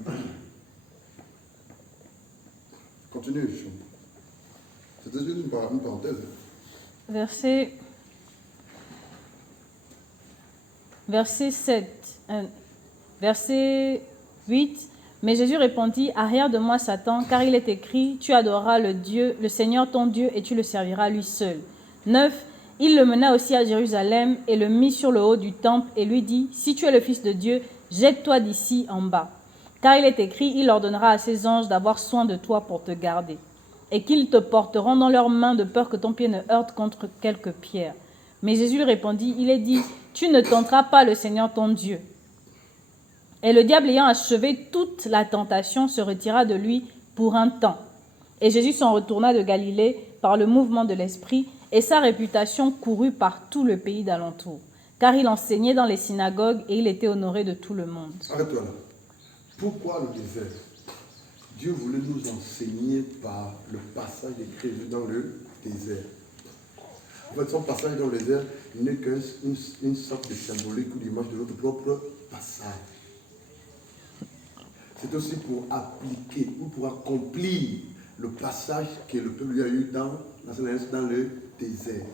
Continue, c'était juste une parenthèse. Verset 7. Verset 8. Mais Jésus répondit, arrière de moi Satan, car il est écrit, tu adoreras le Seigneur ton Dieu et tu le serviras lui seul. 9. Il le mena aussi à Jérusalem et le mit sur le haut du temple et lui dit, si tu es le Fils de Dieu, jette-toi d'ici en bas. Car il est écrit, il ordonnera à ses anges d'avoir soin de toi pour te garder, et qu'ils te porteront dans leurs mains de peur que ton pied ne heurte contre quelque pierre. Mais Jésus lui répondit, il est dit, tu ne tenteras pas le Seigneur ton Dieu. Et le diable ayant achevé toute la tentation se retira de lui pour un temps. Et Jésus s'en retourna de Galilée par le mouvement de l'Esprit, et sa réputation courut par tout le pays d'alentour, car il enseignait dans les synagogues et il était honoré de tout le monde. Arrête-toi là. Pourquoi le désert? Dieu voulait nous enseigner par le passage écrit dans le désert. En fait, son passage dans le désert n'est qu'une sorte de symbolique ou d'image de notre propre passage. C'est aussi pour appliquer ou pour accomplir le passage que le peuple lui a eu dans le désert.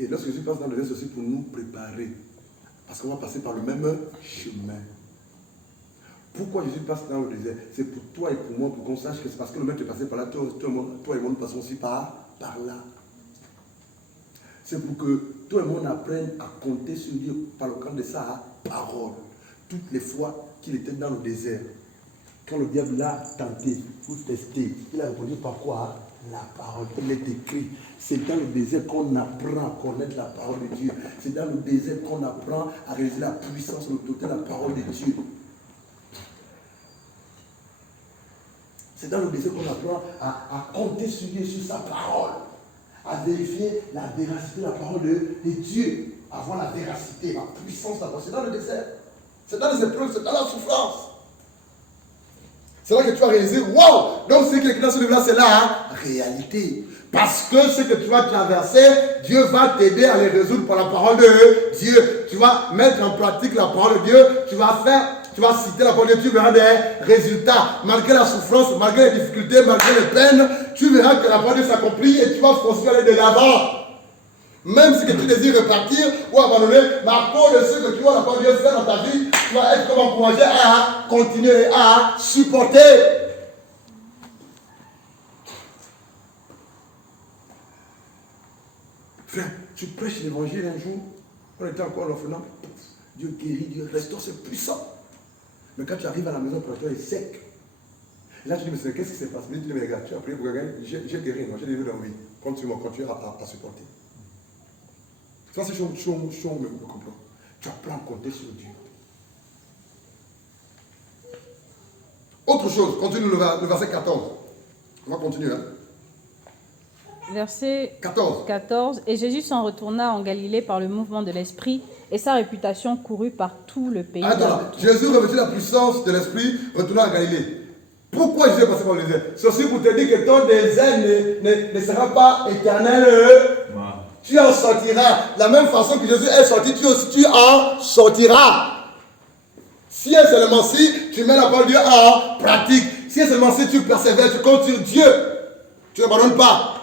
Et lorsque Jésus passe dans le désert, c'est aussi pour nous préparer. Parce qu'on va passer par le même chemin. Pourquoi Jésus passe dans le désert? C'est pour toi et pour moi, pour qu'on sache que c'est parce que le maître est passé par là, toi et moi nous passons aussi par là. C'est pour que toi et moi on apprenne à compter sur Dieu par le cadre de sa parole. Toutes les fois qu'il était dans le désert, quand le diable l'a tenté pour tester, il a répondu par quoi? La parole. Il est écrit. C'est dans le désert qu'on apprend à connaître la parole de Dieu. C'est dans le désert qu'on apprend à réaliser la puissance, l'autorité de la parole de Dieu. C'est dans le désert qu'on apprend à compter sur Dieu, sur sa parole, à vérifier la véracité de la parole de Dieu, à voir la véracité, la puissance de la parole. C'est dans le désert. C'est dans les épreuves, c'est dans la souffrance. C'est là que tu vas réaliser, waouh! Donc ce qui est écrit dans ce livre-là, c'est la réalité. Parce que ce que tu vas traverser, Dieu va t'aider à les résoudre par la parole de Dieu. Tu vas mettre en pratique la parole de Dieu, tu vas citer la parole de Dieu, tu verras des résultats. Malgré la souffrance, malgré les difficultés, malgré les peines, tu verras que la parole de Dieu s'accomplit et tu vas continuer à aller de l'avant. Même si que tu désires repartir ou abandonner, mais à cause de ce que tu vois la parole de Dieu faire dans ta vie, tu vas être comme encouragé à continuer à supporter. Frère, tu prêches l'évangile un jour, on était encore à l'orphelinat, Dieu guérit, Dieu restaure, c'est puissant. Mais quand tu arrives à la maison, le toi est sec. Et là tu dis, mais qu'est-ce qui s'est passé? Tu dis, mais regarde, tu as prié pour quelqu'un, j'ai guéri, j'ai guéri dans la vie. Continue à supporter. Ça c'est chaud, mais vous comprenez. Tu apprends à compter sur Dieu. Autre chose, continue le verset 14. On va continuer. Hein? Verset 14. Et Jésus s'en retourna en Galilée par le mouvement de l'Esprit, et sa réputation courut par tout le pays. Attends, Jésus revêtit la puissance de l'Esprit, retourna en Galilée. Pourquoi Jésus est passé par le désert? C'est aussi pour te dire que ton désert ne sera pas éternel. Tu en sortiras. De la même façon que Jésus est sorti, tu en sortiras. Si et seulement si tu mets la parole de Dieu en pratique, si et seulement si tu persévères, tu comptes sur Dieu, tu n'abandonnes pas,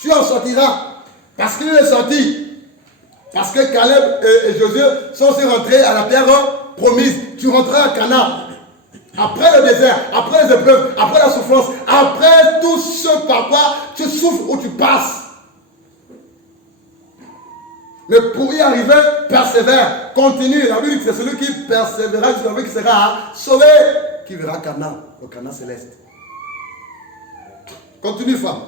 tu en sortiras. Parce qu'il est sorti. Parce que Caleb et Josué sont aussi rentrés à la terre promise. Tu rentreras à Canaan. Après le désert, après les épreuves, après la souffrance, après tout ce par quoi tu souffres ou tu passes. Mais pour y arriver, persévère, continue. La Bible dit que c'est celui qui persévérera jusqu'à la vie qui sera sauvé, qui verra Canaan, le Canaan céleste. Continue, femme.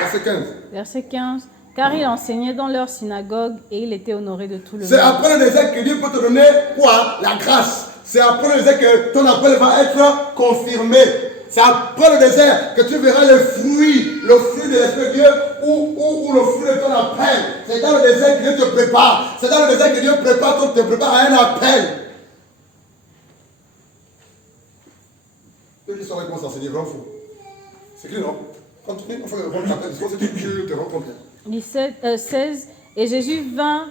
Verset 15. Verset 15. Car il enseignait dans leur synagogue et il était honoré de tout le C'est monde. après le désert que Dieu peut te donner quoi? La grâce. C'est après le désert que ton appel va être confirmé. C'est après le désert que tu verras le fruit de l'Esprit de Dieu ou le fruit de ton appel. C'est dans le désert que Dieu te prépare. C'est dans le désert que Dieu te prépare à un appel. Ceux qui sauraient comment s'enseigner, vraiment fou. C'est clair, non? Continue, enfin, tu te rencontres. 16. Et Jésus vint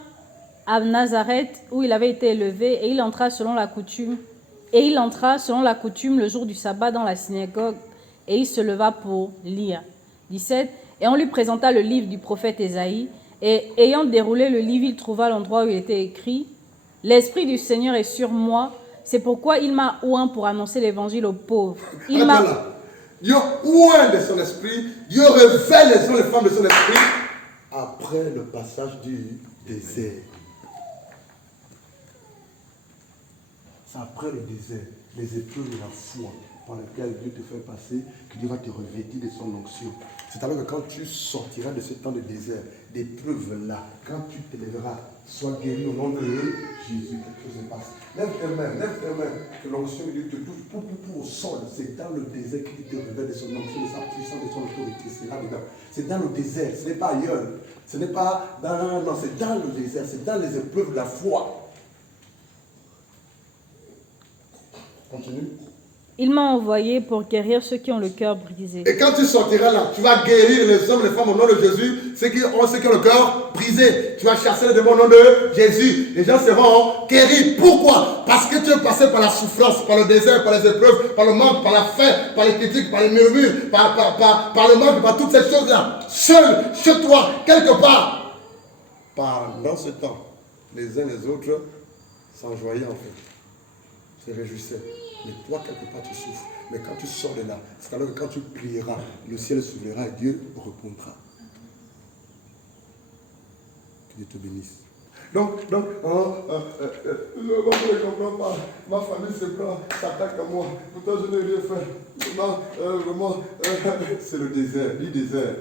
à Nazareth où il avait été élevé et il entra selon la coutume. Et il entra selon la coutume le jour du sabbat dans la synagogue et il se leva pour lire. 17. Et on lui présenta le livre du prophète Ésaïe et ayant déroulé le livre, il trouva l'endroit où il était écrit « L'Esprit du Seigneur est sur moi, c'est pourquoi il m'a oint pour annoncer l'évangile aux pauvres. » Il m'a Dieu oint de son esprit, Dieu révèle les hommes et les femmes de son esprit après le passage du désert. C'est après le désert, les épreuves de la foi par lesquelles Dieu te fait passer, que Dieu va te revêtir de son onction. C'est alors que quand tu sortiras de ce temps de désert, d'épreuves-là, quand tu te lèveras, sois guéri au nom de Jésus, quelque chose se passe. Lève tes mains, que l'onction de Dieu te touche pour au sol. C'est dans le désert qu'il te révèle de son onction, de sa puissance, de son autorité. C'est là-dedans. C'est dans le désert, ce n'est pas ailleurs. Ce n'est pas dans... Non, c'est dans le désert, c'est dans les épreuves de la foi. Continue. Il m'a envoyé pour guérir ceux qui ont le cœur brisé. Et quand tu sortiras là, tu vas guérir les hommes, les femmes au nom de Jésus, ceux qui ont le cœur brisé. Tu vas chasser les démons au nom de Jésus. Les gens seront guéris. Pourquoi? Parce que tu es passé par la souffrance, par le désert, par les épreuves, par le manque, par la faim, par les critiques, par les murmures, par le manque, par toutes ces choses-là. Seul, chez toi, quelque part. Pendant ce temps, les uns les autres s'enjoyaient en fait. Se réjouissaient. Mais toi, quelque part, tu souffres. Mais quand tu sors de là, c'est alors que quand tu prieras, le ciel s'ouvrira et Dieu répondra. Que Dieu te bénisse. Donc, je ne comprends pas. Ma famille se prend, s'attaque à moi. Pourtant, je n'ai rien fait. Non, vraiment, c'est le désert, du désert.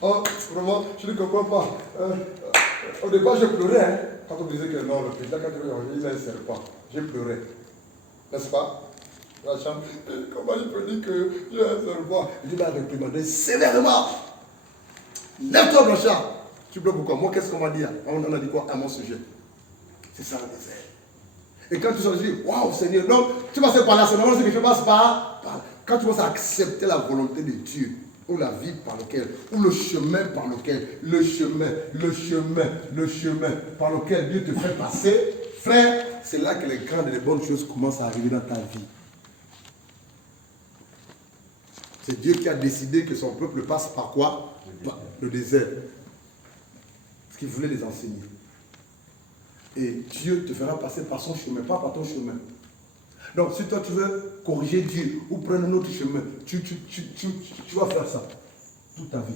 Oh, vraiment, je ne comprends pas. Au départ, je pleurais. Hein, quand on me disait que non, le président, quand il a un serpent, j'ai pleuré. N'est-ce pas? La chambre, comment il peut dire que j'ai un serpent? Il m'a réprimandé sévèrement. Lève-toi, Blanchard. Tu pleures pourquoi? Moi, qu'est-ce qu'on va dire? On a dit quoi à mon sujet? C'est ça le désert. Et quand tu sors, tu dis, waouh, Seigneur, non, tu passes par là, c'est normal que je passe par. Quand tu commences à accepter la volonté de Dieu, ou la vie par lequel, ou le chemin par lequel, le chemin par lequel Dieu te fait passer, frère, c'est là que les grandes et les bonnes choses commencent à arriver dans ta vie. C'est Dieu qui a décidé que son peuple passe par quoi? Le désert. Parce qu'il voulait les enseigner. Et Dieu te fera passer par son chemin, pas par ton chemin. Donc, si toi tu veux corriger Dieu ou prendre un autre chemin, tu vas faire ça toute ta vie.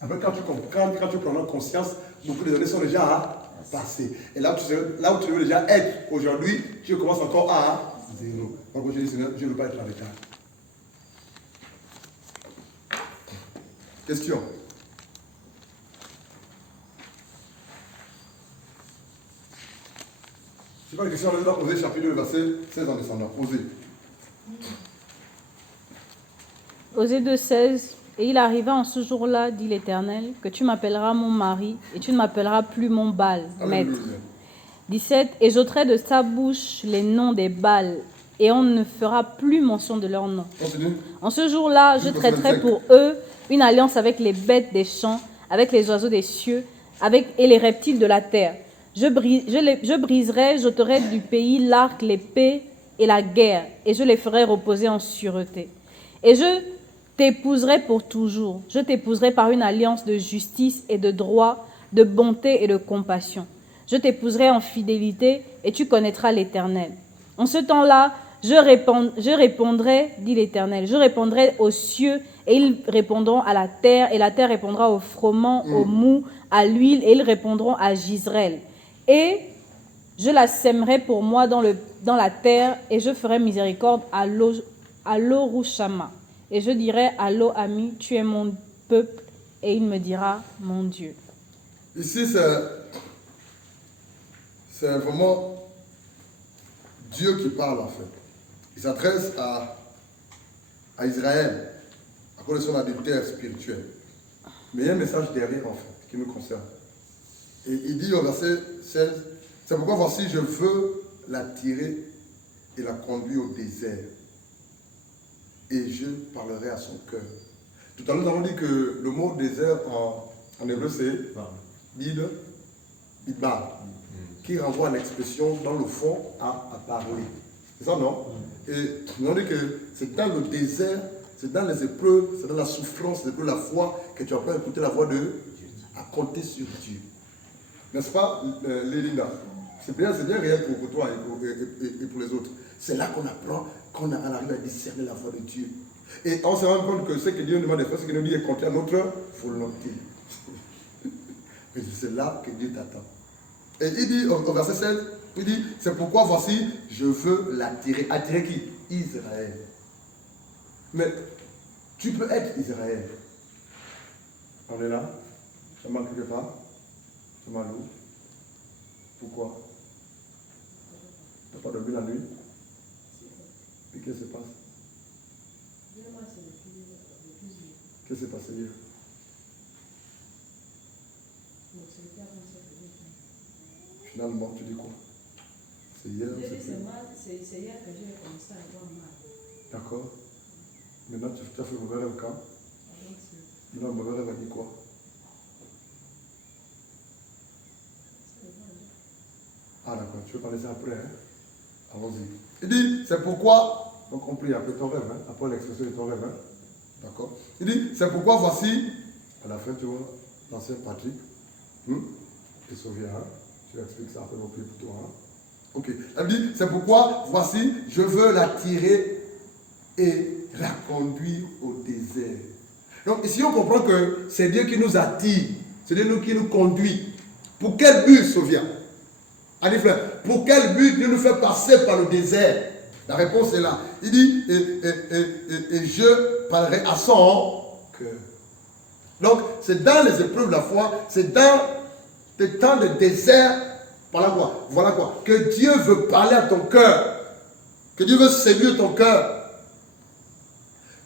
Après, quand tu prendras conscience, beaucoup des années sont déjà passées. Et là où tu veux déjà être aujourd'hui, tu commences encore à zéro. Donc, je dis, Seigneur, je ne veux pas être en retard. Question. Je ne sais pas les questions, on va poser chapitre 2, verset 16 en descendant. Posez. Osée 2,16. Et il arriva en ce jour-là, dit l'Éternel, que tu m'appelleras mon mari et tu ne m'appelleras plus mon Baal, maître. 17. Et j'ôterai de sa bouche les noms des Baals et on ne fera plus mention de leur nom. Continue. En ce jour-là, je traiterai pour eux une alliance avec les bêtes des champs, avec les oiseaux des cieux et les reptiles de la terre. je briserai, j'ôterai du pays l'arc, l'épée et la guerre, et je les ferai reposer en sûreté. Et je t'épouserai pour toujours. Je t'épouserai par une alliance de justice et de droit, de bonté et de compassion. Je t'épouserai en fidélité, et tu connaîtras l'Éternel. En ce temps-là, je répondrai, dit l'Éternel, je répondrai aux cieux, et ils répondront à la terre, et la terre répondra au froment, au mou, à l'huile, et ils répondront à Gisrel. Et je la sèmerai pour moi dans la terre, et je ferai miséricorde à l'Orushama. Et je dirai à l'O-Ami, tu es mon peuple, et il me dira, mon Dieu. Ici, c'est vraiment Dieu qui parle en fait. Il s'adresse à Israël à cause de son adultère spirituel. Mais il y a un message derrière en fait qui nous concerne. Et il dit au verset 16, c'est pourquoi voici je veux la tirer et la conduire au désert. Et je parlerai à son cœur. Tout à l'heure nous avons dit que le mot désert en hébreu c'est Bidbar, qui renvoie à l'expression dans le fond à parler. C'est ça, non? Et nous avons dit que c'est dans le désert, c'est dans les épreuves, c'est dans la souffrance, c'est dans la foi que tu apprends à écouter la voix de Dieu, à compter sur Dieu. N'est-ce pas, Lélinda? C'est bien réel pour toi et pour les autres. C'est là qu'on apprend, qu'on arrive à discerner la voix de Dieu. Et on se rend compte que ce que Dieu nous demande de faire, ce qu'il nous dit est compter à notre volonté. Et c'est là que Dieu t'attend. Et il dit au verset 16, il dit, c'est pourquoi voici, je veux l'attirer. Attirer qui? Israël. Mais tu peux être Israël. On est là? Ça manque quelque part? Ça manque où? Pourquoi? Tu n'as pas dormi la nuit? Et qu'est-ce qui se passe? Qu'est-ce qui s'est passé hier? Finalement, tu dis quoi? C'est hier? C'est hier que j'ai commencé à avoir mal. D'accord. Maintenant, tu as fait le mauvais rêve quand? Maintenant, le mauvais rêve a dit quoi? Ah d'accord, tu veux parler ça après, hein? Allons-y. Il dit, c'est pourquoi, donc on prie après ton rêve, hein? Après l'expression de ton rêve, hein? D'accord. Il dit, c'est pourquoi voici, à la fin, tu vois, l'ancien Patrick, tu te souviens, hein? Tu expliques ça après, on prie pour toi, hein? Ok. Elle dit, c'est pourquoi, voici, je veux la tirer et la conduire au désert. Donc ici, on comprend que c'est Dieu qui nous attire, c'est Dieu qui nous conduit. Pour quel but, Sophia? Allez, frère, pour quel but Dieu nous fait passer par le désert? La réponse est là. Il dit, et je parlerai à son cœur. Donc, c'est dans les épreuves de la foi, c'est dans des temps de désert, voilà quoi, que Dieu veut parler à ton cœur, que Dieu veut séduire ton cœur,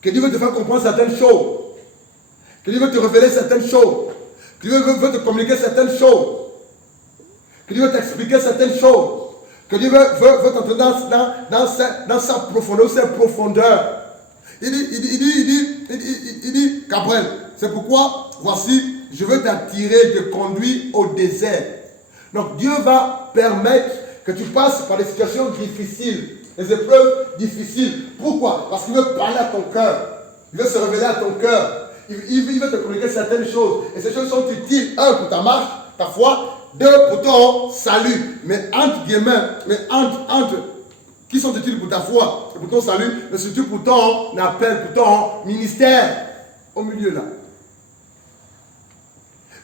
que Dieu veut te faire comprendre certaines choses, que Dieu veut te révéler certaines choses, que Dieu veut te communiquer certaines choses, que Dieu veut t'expliquer certaines choses, que Dieu veut t'entrer dans sa profondeur, sa profondeur. Il dit, Gabriel, c'est pourquoi, voici, je veux t'attirer, te conduire au désert. Donc Dieu va permettre que tu passes par des situations difficiles, des épreuves difficiles. Pourquoi? Parce qu'il veut parler à ton cœur. Il veut se révéler à ton cœur. Il veut te communiquer certaines choses. Et ces choses sont utiles, un, pour ta marche, ta foi, deux, pour ton salut. Mais entre guillemets, qui sont utiles pour ta foi et pour ton salut, mais surtout pour ton appel, pour ton ministère. Au milieu là.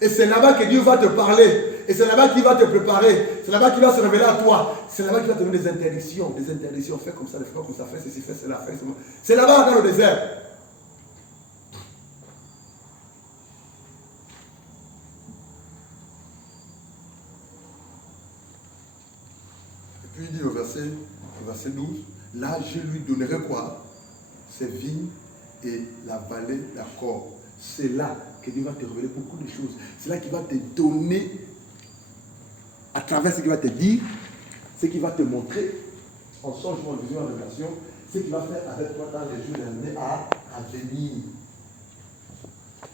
Et c'est là-bas que Dieu va te parler. Et c'est là-bas qu'il va te préparer. C'est là-bas qu'il va se révéler à toi. C'est là-bas qu'il va te donner des interdictions. Des interdictions. Fais comme ça, fais comme ça, fais ceci, fais cela, fais cela. C'est là-bas dans le désert. Et puis il dit au verset 12, là je lui donnerai quoi? Ses vignes et la vallée d'accord. C'est là que Dieu va te révéler beaucoup de choses. C'est là qu'il va te donner, à travers ce qu'il va te dire, ce qu'il va te montrer, en changement de vision, en révélation, ce qu'il va faire avec toi dans les jours à venir.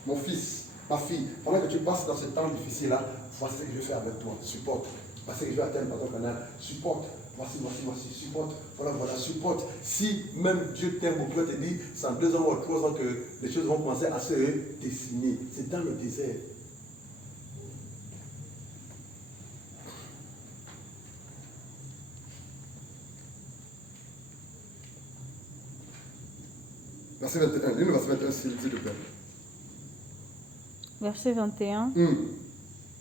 Mon fils, ma fille, pendant que tu passes dans ce temps difficile-là, voici ce que je fais avec toi. Supporte. Parce que je vais atteindre par ton canal. Supporte. Voici, supporte. Voilà, supporte. Si même Dieu t'aime beaucoup, il te dit, c'est en 2 ans ou 3 ans que les choses vont commencer à se dessiner. C'est dans le désert. Verset 21. Lis le verset 21, s'il te plaît. Verset 21.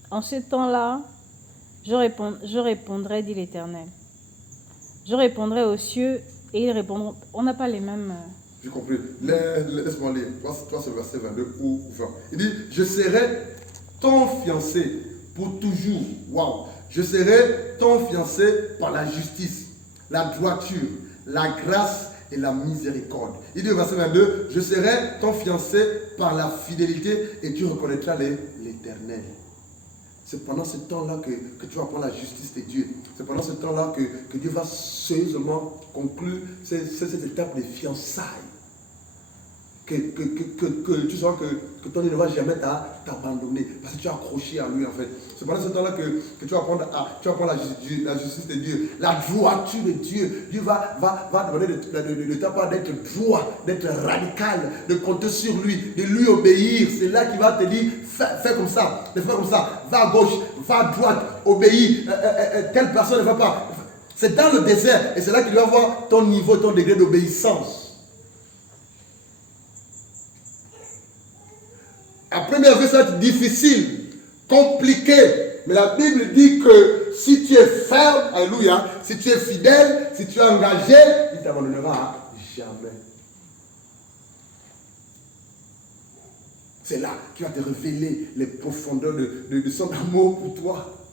En ce temps-là, je répondrai, dit l'Éternel. Je répondrai aux cieux et ils répondront. On n'a pas les mêmes. J'ai compris. Laisse-moi lire. Toi, c'est le verset 22 ou 20. Il dit, je serai ton fiancé pour toujours. Waouh. Je serai ton fiancé par la justice, la droiture, la grâce et la miséricorde. Il dit au verset 22, je serai ton fiancé par la fidélité et tu reconnaîtras l'Éternel. C'est pendant ce temps-là que tu vas prendre la justice de Dieu. C'est pendant ce temps-là que Dieu va sérieusement conclure cette étape de fiançailles. Que tu sauras que ton Dieu ne va jamais t'abandonner parce que tu es accroché à lui en fait. C'est pendant ce temps-là que tu vas prendre la justice de Dieu, la droiture de Dieu. Dieu va demander de ta part d'être droit, d'être radical, de compter sur lui, de lui obéir. C'est là qu'il va te dire fais comme ça, fais comme ça, va à gauche, va à droite, obéis, telle personne ne va pas. C'est dans le désert et c'est là qu'il va voir ton niveau, ton degré d'obéissance. À première vue, ça va être difficile, compliqué. Mais la Bible dit que si tu es ferme, alléluia, si tu es fidèle, si tu es engagé, il ne t'abandonnera jamais. C'est là qu'il va te révéler les profondeurs de son amour pour toi.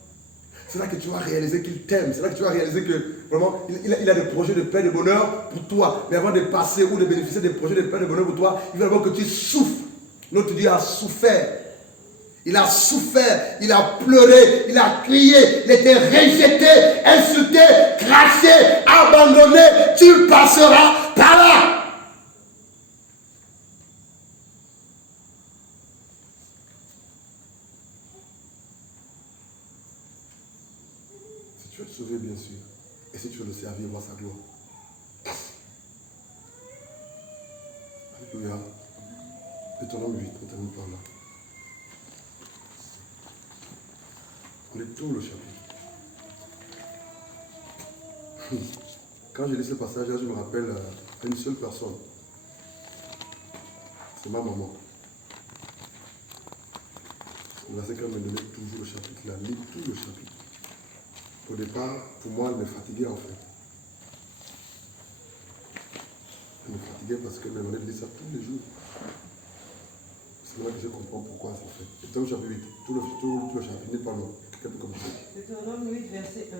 C'est là que tu vas réaliser qu'il t'aime. C'est là que tu vas réaliser que vraiment, il a des projets de paix et de bonheur pour toi. Mais avant de passer ou de bénéficier des projets de paix et de bonheur pour toi, il va d'abord que tu souffres. Notre Dieu a souffert. Il a souffert, il a pleuré, il a crié, il était rejeté, insulté, craché, abandonné. Tu passeras par là. Si tu veux te sauver, bien sûr, et si tu veux le servir, voir sa gloire. Alléluia. Deutéronome 8, on termine par là. On est tout le chapitre. Quand j'ai lu ce passage, je me rappelle à une seule personne. C'est ma maman. Le verset qu'elle me donnait toujours le chapitre, là, lit tout le chapitre. Au départ, pour moi, elle me fatiguait en fait. Elle me fatiguait parce qu'elle me demandait de lire ça tous les jours. C'est là que je comprends pourquoi ça fait. Deutéronome chapitre 8, tout le chapitre n'est pas long. Quelqu'un peut commencer. Deutéronome 8, verset 1.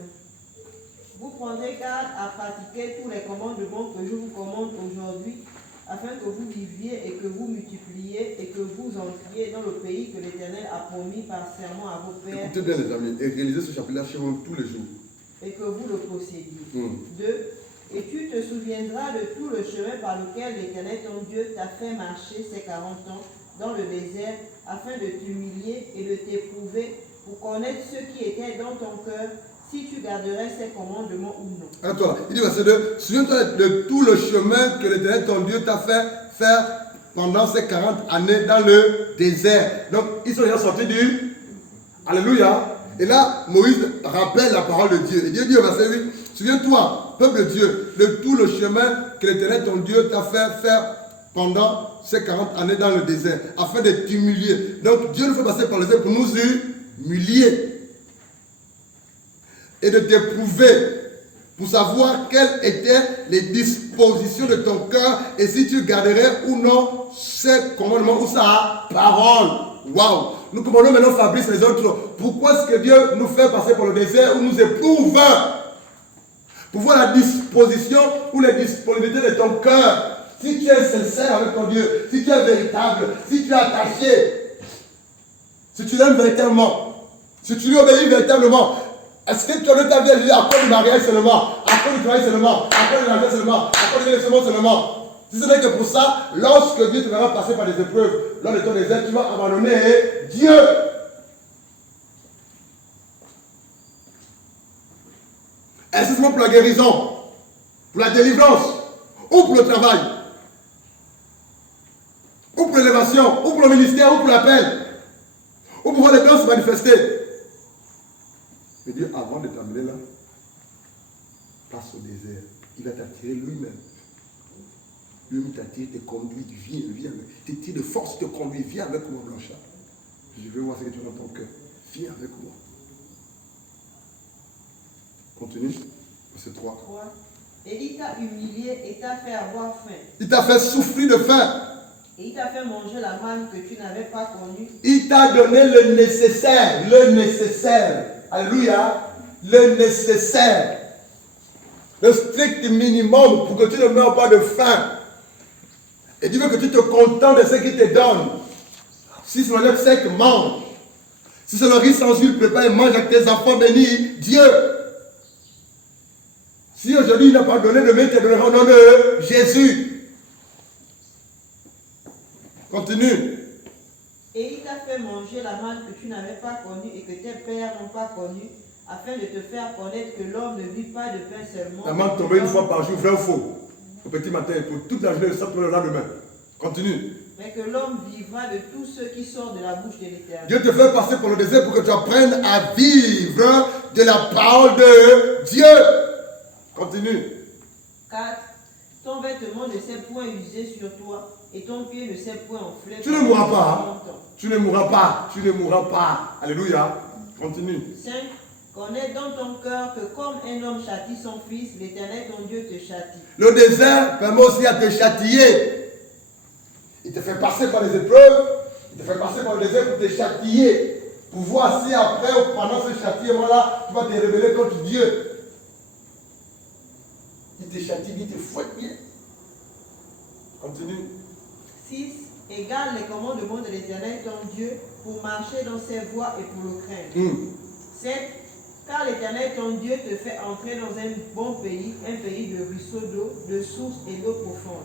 Vous prendrez garde à pratiquer tous les commandements que je vous commande aujourd'hui, afin que vous viviez et que vous multipliez et que vous entriez dans le pays que l'Éternel a promis par serment à vos pères. Écoutez bien les amis, et réalisez ce chapitre-là chez vous tous les jours. Et que vous le possédiez. 2. Et tu te souviendras de tout le chemin par lequel l'Éternel ton Dieu t'a fait marcher ces 40 ans dans le désert, afin de t'humilier et de t'éprouver pour connaître ce qui était dans ton cœur, si tu garderais ses commandements ou non. Attends, il dit verset 2, souviens-toi de tout le chemin que l'Éternel ton Dieu t'a fait faire pendant ces 40 années dans le désert. Donc, ils sont déjà sortis du... Alléluia. Et là, Moïse rappelle la parole de Dieu. Et Dieu dit au verset 8, souviens-toi, peuple de Dieu, de tout le chemin que l'Éternel ton Dieu t'a fait faire pendant ces 40 années dans le désert, afin de t'humilier. Donc, Dieu nous fait passer par le désert pour nous humilier et de t'éprouver pour savoir quelles étaient les dispositions de ton cœur et si tu garderais ou non ses commandements ou sa parole. Waouh! Nous commandons maintenant Fabrice et les autres. Pourquoi est-ce que Dieu nous fait passer par le désert ou nous éprouve? Pour voir la disposition ou les disponibilités de ton cœur. Si tu es sincère avec ton Dieu, si tu es véritable, si tu es attaché, si tu l'aimes véritablement, si tu lui obéis véritablement, est-ce que tu as ta vie à lui à cause du mariage seulement, à cause du travail seulement, à cause de l'argent seulement, à cause de l'élection seulement? Si ce n'est que pour ça, lorsque Dieu te verra passer par des épreuves, lors de ton désert, tu vas abandonner Dieu. pour la guérison, pour la délivrance, ou pour le travail, ou pour l'élévation, ou pour le ministère, ou pour l'appel, ou pour voir les dons se manifester. Mais Dieu, avant de t'amener là, passe au désert. Il va t'attirer lui-même. Lui-même t'attire, te conduit, viens, te tire de force, te conduit, viens avec moi, Blanchard. Je veux voir ce que tu as dans ton cœur. Viens avec moi. Continue. Verset 3. 3. Et il t'a humilié et t'a fait avoir faim. Il t'a fait souffrir de faim. Et il t'a fait manger la manne que tu n'avais pas connue. Il t'a donné le nécessaire. Le nécessaire. Alléluia. Le nécessaire. Le strict minimum pour que tu ne meurs pas de faim. Et Dieu veut que tu te contentes de ce qu'il te donne. Si c'est le lait sec, mange. Si c'est le riz sans huile, prépare et mange avec tes enfants bénis. Dieu. Si aujourd'hui il n'a pas donné, demain il te donnera au nom de Jésus. Continue. Et il t'a fait manger la manne que tu n'avais pas connue et que tes pères n'ont pas connue, afin de te faire connaître que l'homme ne vit pas de pain seulement. La manne tombait une fois par jour, vrai ou faux? Au petit matin, pour toute la journée, ça pour le lendemain. Continue. Mais que l'homme vivra de tout ce qui sort de la bouche de l'Éternel. Dieu te fait passer par le désert pour que tu apprennes à vivre de la parole de Dieu. Continue. 4. Ton vêtement ne s'est point usé sur toi, et ton pied ne s'est point enflé. Tu ne mourras pas. Hein? Tu ne mourras pas. Tu ne mourras pas. Alléluia. Continue. 5. Connais dans ton cœur que comme un homme châtie son fils, l'Éternel ton Dieu te châtie. Le désert permet aussi à te châtier. Il te fait passer par les épreuves. Il te fait passer par le désert pour te châtier. Pour voir si après ou pendant ce châtiment-là, tu vas te révéler contre Dieu. Il te châtie, il te fouette bien. Continue. 6. Égale les commandements de l'Éternel ton Dieu pour marcher dans ses voies et pour le craindre. 7. Car l'Éternel ton Dieu te fait entrer dans un bon pays, un pays de ruisseaux d'eau, de sources et d'eau profonde,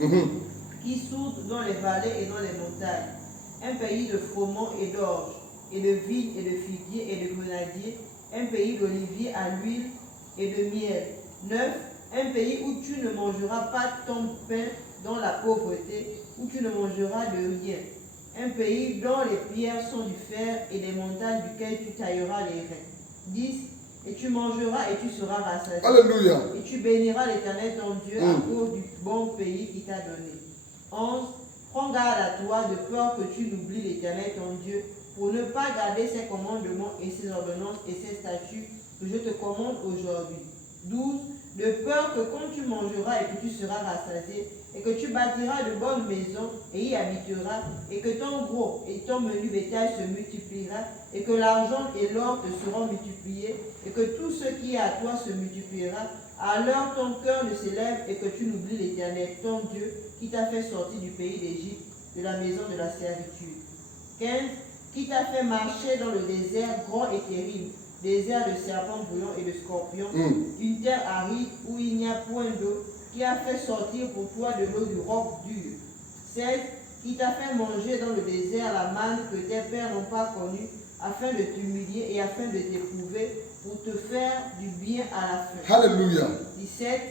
qui sourdent dans les vallées et dans les montagnes, un pays de froment et d'orge, et de vignes et de figuiers et de grenadiers, un pays d'oliviers à l'huile et de miel. 9. Un pays où tu ne mangeras pas ton pain dans la pauvreté, où tu ne mangeras de rien. Un pays dont les pierres sont du fer et des montagnes duquel tu tailleras les reins. 10. Et tu mangeras et tu seras rassasié. Alléluia. Et tu béniras l'Éternel ton Dieu à cause du bon pays qu'il t'a donné. 11. Prends garde à toi de peur que tu n'oublies l'Éternel ton Dieu pour ne pas garder ses commandements et ses ordonnances et ses statuts que je te commande aujourd'hui. 12. De peur que quand tu mangeras et que tu seras rassasié, et que tu bâtiras de bonnes maisons et y habiteras, et que ton gros et ton menu bétail se multipliera, et que l'argent et l'or te seront multipliés, et que tout ce qui est à toi se multipliera, alors ton cœur ne s'élève et que tu n'oublies l'Éternel, ton Dieu, qui t'a fait sortir du pays d'Égypte, de la maison de la servitude. 15. Qui t'a fait marcher dans le désert grand et terrible, désert de serpents brûlants et de scorpions, une terre aride où il n'y a point d'eau, qui a fait sortir pour toi de l'eau du roc dur. 16. Qui t'a fait manger dans le désert la manne que tes pères n'ont pas connue, afin de t'humilier et afin de t'éprouver, pour te faire du bien à la fin. Alléluia. 17.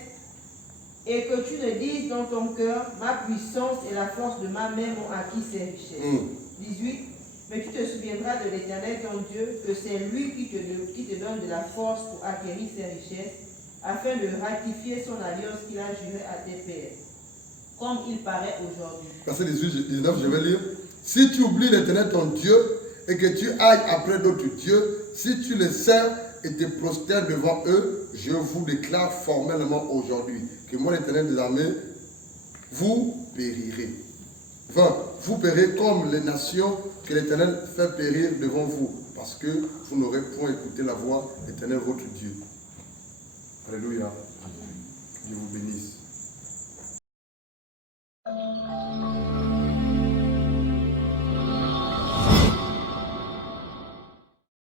Et que tu ne dises dans ton cœur, ma puissance et la force de ma main m'ont acquis ces richesses. 18. Mais tu te souviendras de l'Éternel ton Dieu, que c'est lui qui te donne de la force pour acquérir ces richesses, afin de ratifier son alliance qu'il a jurée à tes pères, comme il paraît aujourd'hui. Verset 18-19, je vais lire. Si tu oublies l'Éternel ton Dieu et que tu ailles après d'autres dieux, si tu les sers et te prosternes devant eux, je vous déclare formellement aujourd'hui que moi, l'Éternel des armées, vous périrez. 20. Vous périrez comme les nations que l'Éternel fait périr devant vous, parce que vous n'aurez point écouté la voix de l'Éternel votre Dieu. Alléluia. Dieu vous bénisse.